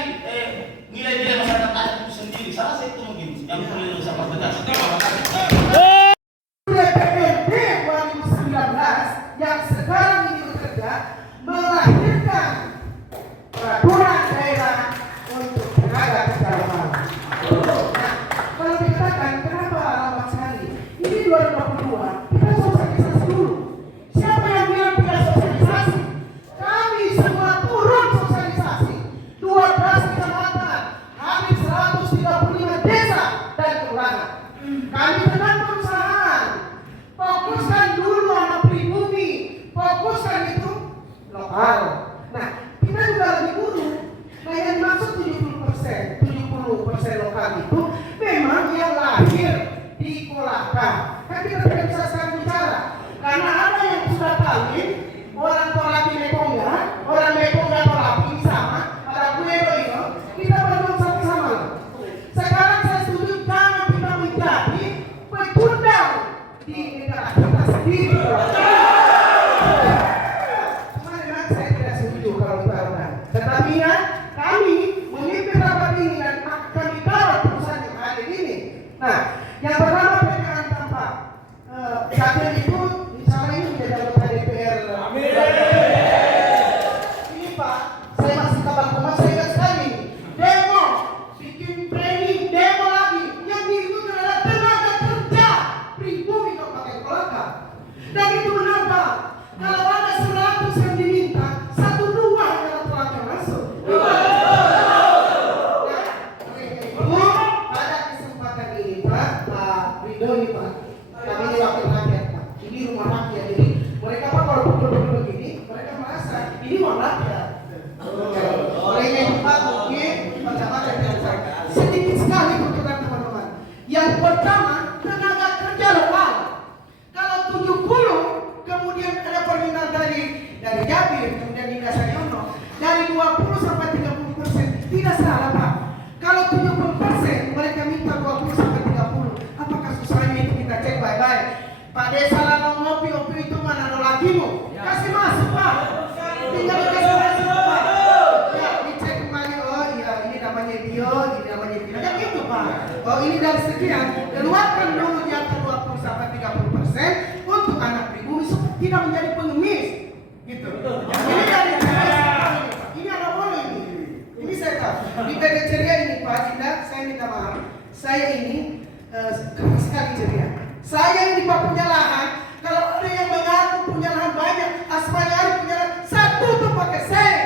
nilai-nilai masyarakat adat itu sendiri. Salah satu mungkin yang perlu saya pertegas. DPRD 2019 yang sekarang ini bekerja melahirkan peraturan daerah untuk tenaga kerja lokal. Nah, kalau dikatakan kenapa lambat sekali? Ini 2022 kita sosialisasi dulu. Siapa yang bilang tidak sosialisasi? Kami semua turun sosialisasi. 12 kecamatan, hampir 135 desa dan kelurahan. Kami tenang perusahaan. Fokuskan dulu anak pribumi, fokuskan itu lokal. Nah, kita juga lebih dulu. Nah, yang dimaksud 70% lokal itu memang yang lahir di Kolaka. Kan kita tidak bisa sekarang bicara, karena ada yang sudah kawin, orang Kolaki Mekongga, orang Mekongga Kolaki sama, ada Kuero itu, kita bangun sama-sama. Sekarang saya setuju jangan kita menjadi pecundang di negara kita sendiri. Cuma memang saya tidak setuju kalau itu ada. Tetapi ya, kami memimpin rapat ini dan kami kawal perusahaan yang ada ini. Nah, yang pertama pegangan tampak. Capil itu misalnya ini menjadi anggota DPR. Ini Pak, saya masih kabar koma, saya ingat sekali. Demo, bikin training, demo lagi. Yang diikuti adalah tenaga kerja pribumi Kabupaten Kolaka. Dan itu benar Pak. Kalau ada 100 yang diminta, 1-2 yang telah masuk. Pak Desa lama ngopi, opi itu mana no lakimu? Kasih masuk Pak. Tinggal kasih masuk Pak. Ya, dicek kembali. Oh iya, ini namanya Dio, ini namanya Dio. Kan gitu Pak. Oh ini dari sekian. Keluarkan dulu di atas 20 sampai 30% untuk anak pribumi supaya tidak menjadi pengemis. Gitu. Ini dari ini anak boleh ini. Ini saya tahu. Di PT Ceria ini Pak Dinda, saya minta maaf. Saya ini keras sekali ceria. Saya ini Pak punya lahan. Kalau ada yang mengaku punya lahan banyak, Asmanya Ari punya lahan satu tuh pakai saya.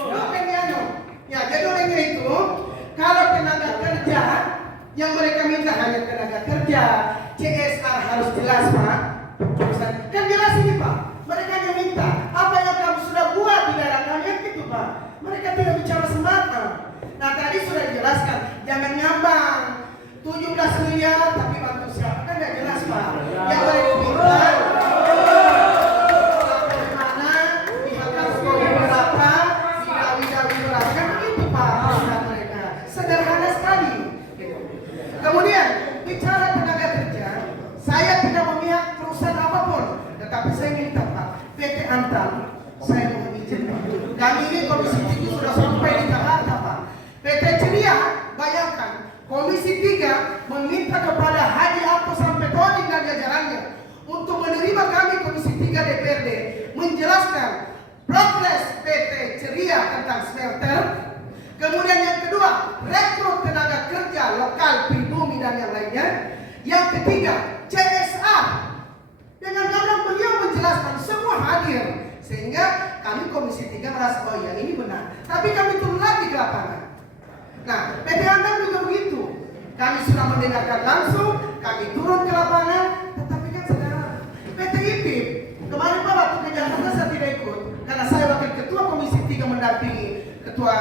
Bukan ya no. Ya jadi olehnya itu, kalau tenaga kerja yang mereka minta hanya tenaga kerja, CSR harus jelas Pak. Kan jelas ini Pak. Mereka hanya minta apa yang kamu sudah buat di daerah kalian gitu Pak. Mereka tidak bicara semata. Nah tadi sudah dijelaskan, jangan ngambang. 17 miliar tapi bantu siapa? Kan nggak jelas Pak. Yang mereka minta dari mana, pihak Kasko berapa, Dawi berapa, kan begitu Pak. Mereka sederhana sekali. Kemudian bicara tenaga kerja, saya tidak memihak perusahaan apapun, tetapi saya minta Pak, PT Antam, saya mohon izin Pak. Kami ini Komisi 3 sudah sampai di Jakarta Pak. PT Ceria, bayangkan. Komisi 3 meminta kepada Haji Apto sampai Toding dan jajarannya untuk menerima kami Komisi 3 DPRD menjelaskan progres PT Ceria tentang smelter. Kemudian yang kedua, rekrut tenaga kerja lokal pribumi dan yang lainnya. Yang ketiga, CSR. Dengan gagah beliau menjelaskan semua hadir sehingga kami Komisi 3 merasa oh ya ini benar. Tapi kami turun lagi ke lapangan. Nah, PT Antam juga begitu. Kami sudah mendengarkan langsung, kami turun ke lapangan, tetapi kan saudara, PT IPIP, kemarin Pak waktu ke Jakarta saya tidak ikut, karena saya wakil ketua Komisi 3 mendampingi ketua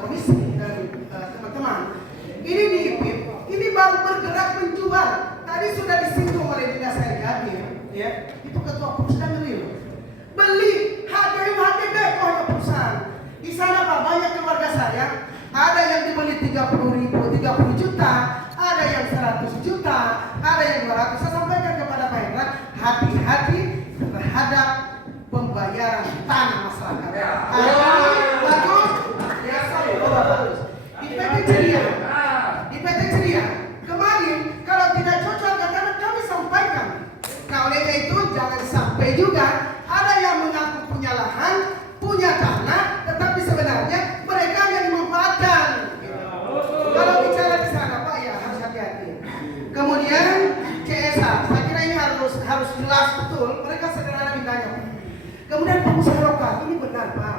komisi dan teman-teman. Ini di IPIP, ini baru bergerak menjual. Tadi sudah disinggung oleh dinas saya hadir, ya, itu ketua perusahaan beli HDB kohnya perusahaan. Di sana Pak banyak keluarga saya. Ada yang dibeli 30 juta, ada yang 100 juta, ada yang 200. Saya sampaikan kepada Pak Hendra, hati-hati terhadap pembayaran tanah masyarakat. Bagus, ya saya bagus. Di PT Ceria, kemarin kalau tidak cocok karena kami sampaikan. Nah oleh itu jangan sampai juga ada yang mengaku punya lahan, punya tanah, tetapi sebenarnya mereka hanya dimanfaatkan. Kalau bicara di sana Pak ya harus hati-hati. Kemudian CSR, saya kira ini harus jelas betul. Mereka sederhana ditanya. Kemudian pengusaha lokal ini benar Pak.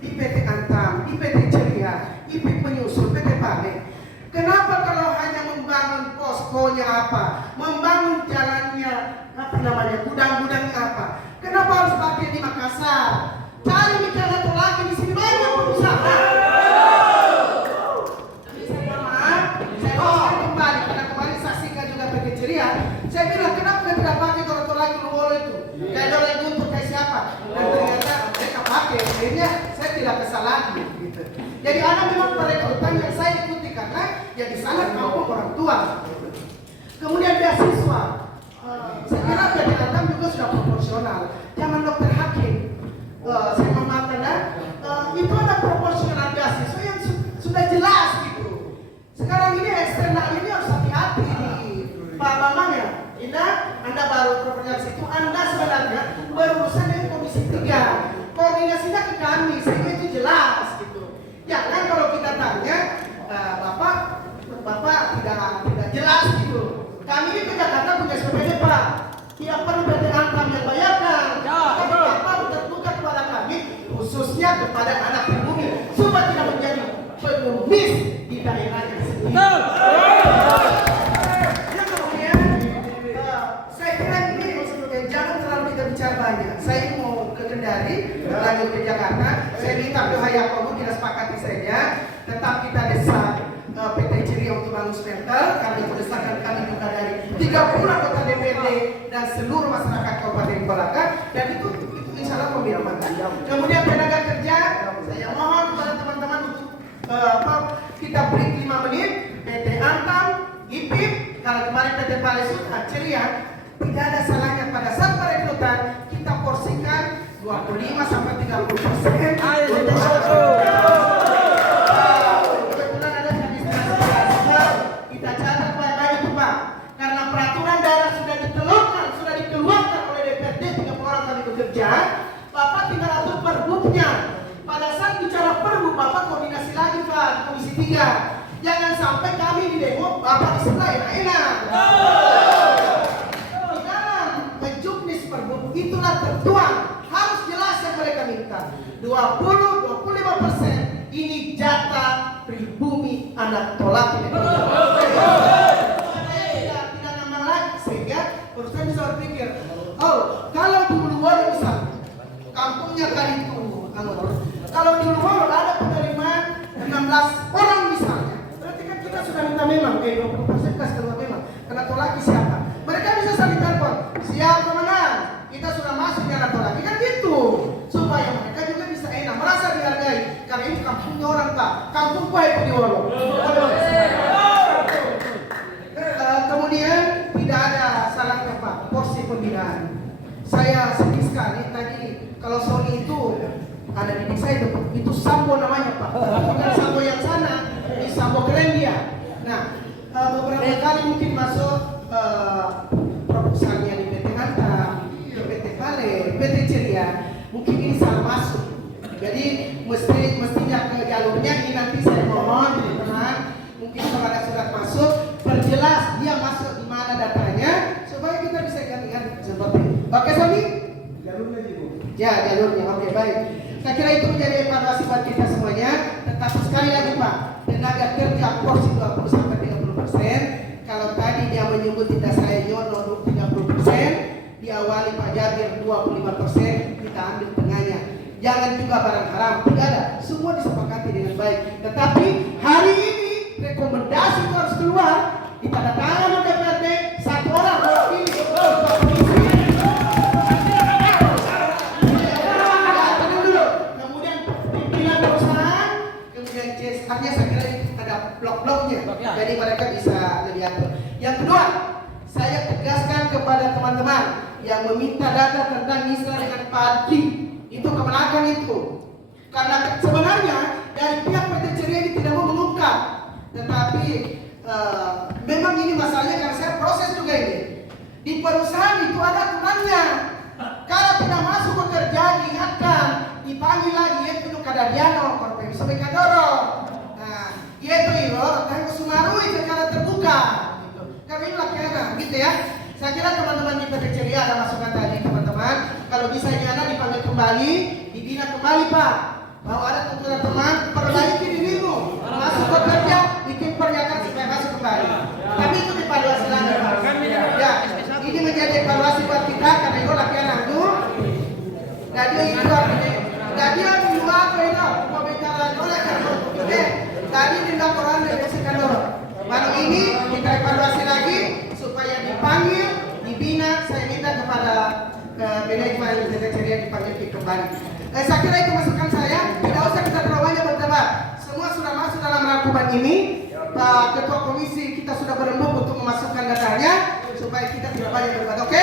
Di PT Antam, di PT Ceria, IP penyusul, PT Pame. Kenapa kalau hanya membangun poskonya apa, membangun jalannya apa namanya, gudang-gudangnya apa? Kenapa harus pakai di Makassar? Cari mikir satu lagi di sini banyak pengusaha. Saya maaf, saya kembali karena kemarin saksikan juga PT Ceria. Saya bilang kenapa tidak pakai kalau lagi Luwolo itu? Kayak Doreng untuk kayak siapa? Dan ternyata mereka pakai. Akhirnya saya tidak kesal lagi. Gitu. Jadi anak memang perekrutan yang saya ikuti karena ya di sana kampung orang tua. Kemudian beasiswa. Saya kira PT Antam juga sudah proporsional. Jangan dokter Hakim. Saya memaafkan itu ada proporsional beasiswa yang sudah jelas gitu. Sekarang ini eksternal ini harus hati-hati nih Pak Bambang ya. Anda baru proporsional situ, Anda sebenarnya berurusan dengan Komisi 3. Koordinasinya ke kami, sehingga itu jelas gitu. Jangan kalau kita tanya Bapak tidak jelas gitu. Kami ini ke Jakarta punya SPPD Pak. Tidak perlu PT Antam yang bayarkan. Tapi Bapak terbuka kepada kami, khususnya kepada anak pribumi, supaya tidak menjadi pengemis di daerahnya sendiri. Yang kemudian, saya kira ini jangan terlalu kita bicara banyak. Saya mau ke Kendari, lanjut ke Jakarta. Saya minta ke Hayakomo kita sepakati saja. Tetap kita desak PT Ceria untuk bangun smelter. Kami desakan kami juga dari 30 anggota DPRD dan seluruh masyarakat Kabupaten Kolaka, dan itu insya Allah pembiayaan. Kemudian tenaga kerja, saya mohon kepada teman-teman untuk kita break 5 menit. PT Antam, IPIP, kalau kemarin PT Palesut, Ceria, tidak ada salahnya pada saat perekrutan kita porsikan 25 sampai 30%. Kebetulan ada administrasi pelaksana, kita catat baik-baik itu Pak. Karena peraturan daerah sudah dikeluarkan oleh DPRD 30 orang kami bekerja, Bapak tinggal atur perbubnya. Pada saat bicara perbu, Bapak koordinasi lagi Pak, Komisi 3. Jangan sampai kami di demo, Bapak di sebelah enak-enak. Di dalam menjuknis perbu, itulah tertuang. Harus jelas yang mereka minta. 20-25% ini jatah pribumi anak tolak. Tidak nambah lagi, sehingga perusahaan bisa berpikir, oh kalau di Uluwolo misalnya, kampungnya kali itu, kalau di Uluwolo ada penerimaan 16 orang misalnya, berarti kan kita sudah minta memang, 20% kas keluar memang, karena tolaki siapa? Mereka bisa saling telepon, siap komandan, kita sudah masuk di anak tolaki, kan gitu, supaya mereka juga bisa enak, merasa dihargai, karena ini kampungnya orang Pak, kampung Pak itu di Wolo. Kemudian tidak ada salahnya Pak, porsi pembinaan. Saya sedih sekali tadi kalau Sony itu ada di desa itu Sambo namanya Pak, bukan Sambo yang sana, ini Sambo keren dia. Nah beberapa kali mungkin masuk proposalnya di PT Antam, di PT Vale, PT Ceria, mungkin ini salah masuk. Jadi mestinya ke jalurnya ini nanti saya mohon teman-teman, mungkin kalau ada surat masuk, perjelas dia masuk di mana datanya supaya kita bisa ingat seperti itu. Oke Sony? Jalurnya gitu. Ya jalurnya, oke baik. Saya kira itu menjadi evaluasi buat kita semuanya. Tetapi sekali lagi Pak, tenaga kerja porsi 20-30%. Kalau tadi dia menyebut tidak saya nyono 30%, diawali Pak Jabir 25%, kita ambil tengahnya. Jangan juga barang haram, tidak ada. Semua disepakati dengan baik. Tetapi hari ini rekomendasi itu harus keluar, ditandatangani oleh DPRD, satu orang ini kemudian pimpinan perusahaan, kemudian CSR-nya saya kira ada blok-bloknya, jadi mereka bisa lebih atur. Yang kedua, saya tegaskan kepada teman-teman yang meminta data tentang Isra dengan Pak Adi, itu kemenangan itu, karena sebenarnya dari pihak PT Ceria ini tidak mau mengungkap, tetapi memang ini masalahnya karena saya proses juga ini di perusahaan itu ada aturannya. Kalau tidak masuk bekerja diingatkan, dipanggil lagi ya itu kadadiano korpe bisa bekadoro. Nah, itu kan kesumarui secara terbuka gitu. Kami lakukan gitu ya. Saya kira teman-teman di PT Ceria ada masukan tadi teman-teman. Kalau bisa nyana dipanggil kembali, dibina kembali Pak. Bahwa ada tuntutan teman, perbaiki dirimu, masuk bekerja, bikin pernyataan supaya masuk kembali. Tapi itu evaluasi lagi Pak. Ya, ini menjadi evaluasi buat kita karena itu latihan aku. Jadi itu artinya, jadi aku juga apa itu mau bicara oleh karena tadi tidak Quran dibersihkan dulu. Baru ini kita evaluasi lagi supaya dipanggil, dibina. Saya minta kepada manajemen PT Ceria dipanggil kembali. Saya kira itu masukan saya. Tidak usah kita terlalu banyak berdebat. Semua sudah masuk dalam rangkuman ini. Pak Ketua Komisi kita sudah berembuk untuk memasukkan datanya supaya kita tidak banyak berdebat. Oke?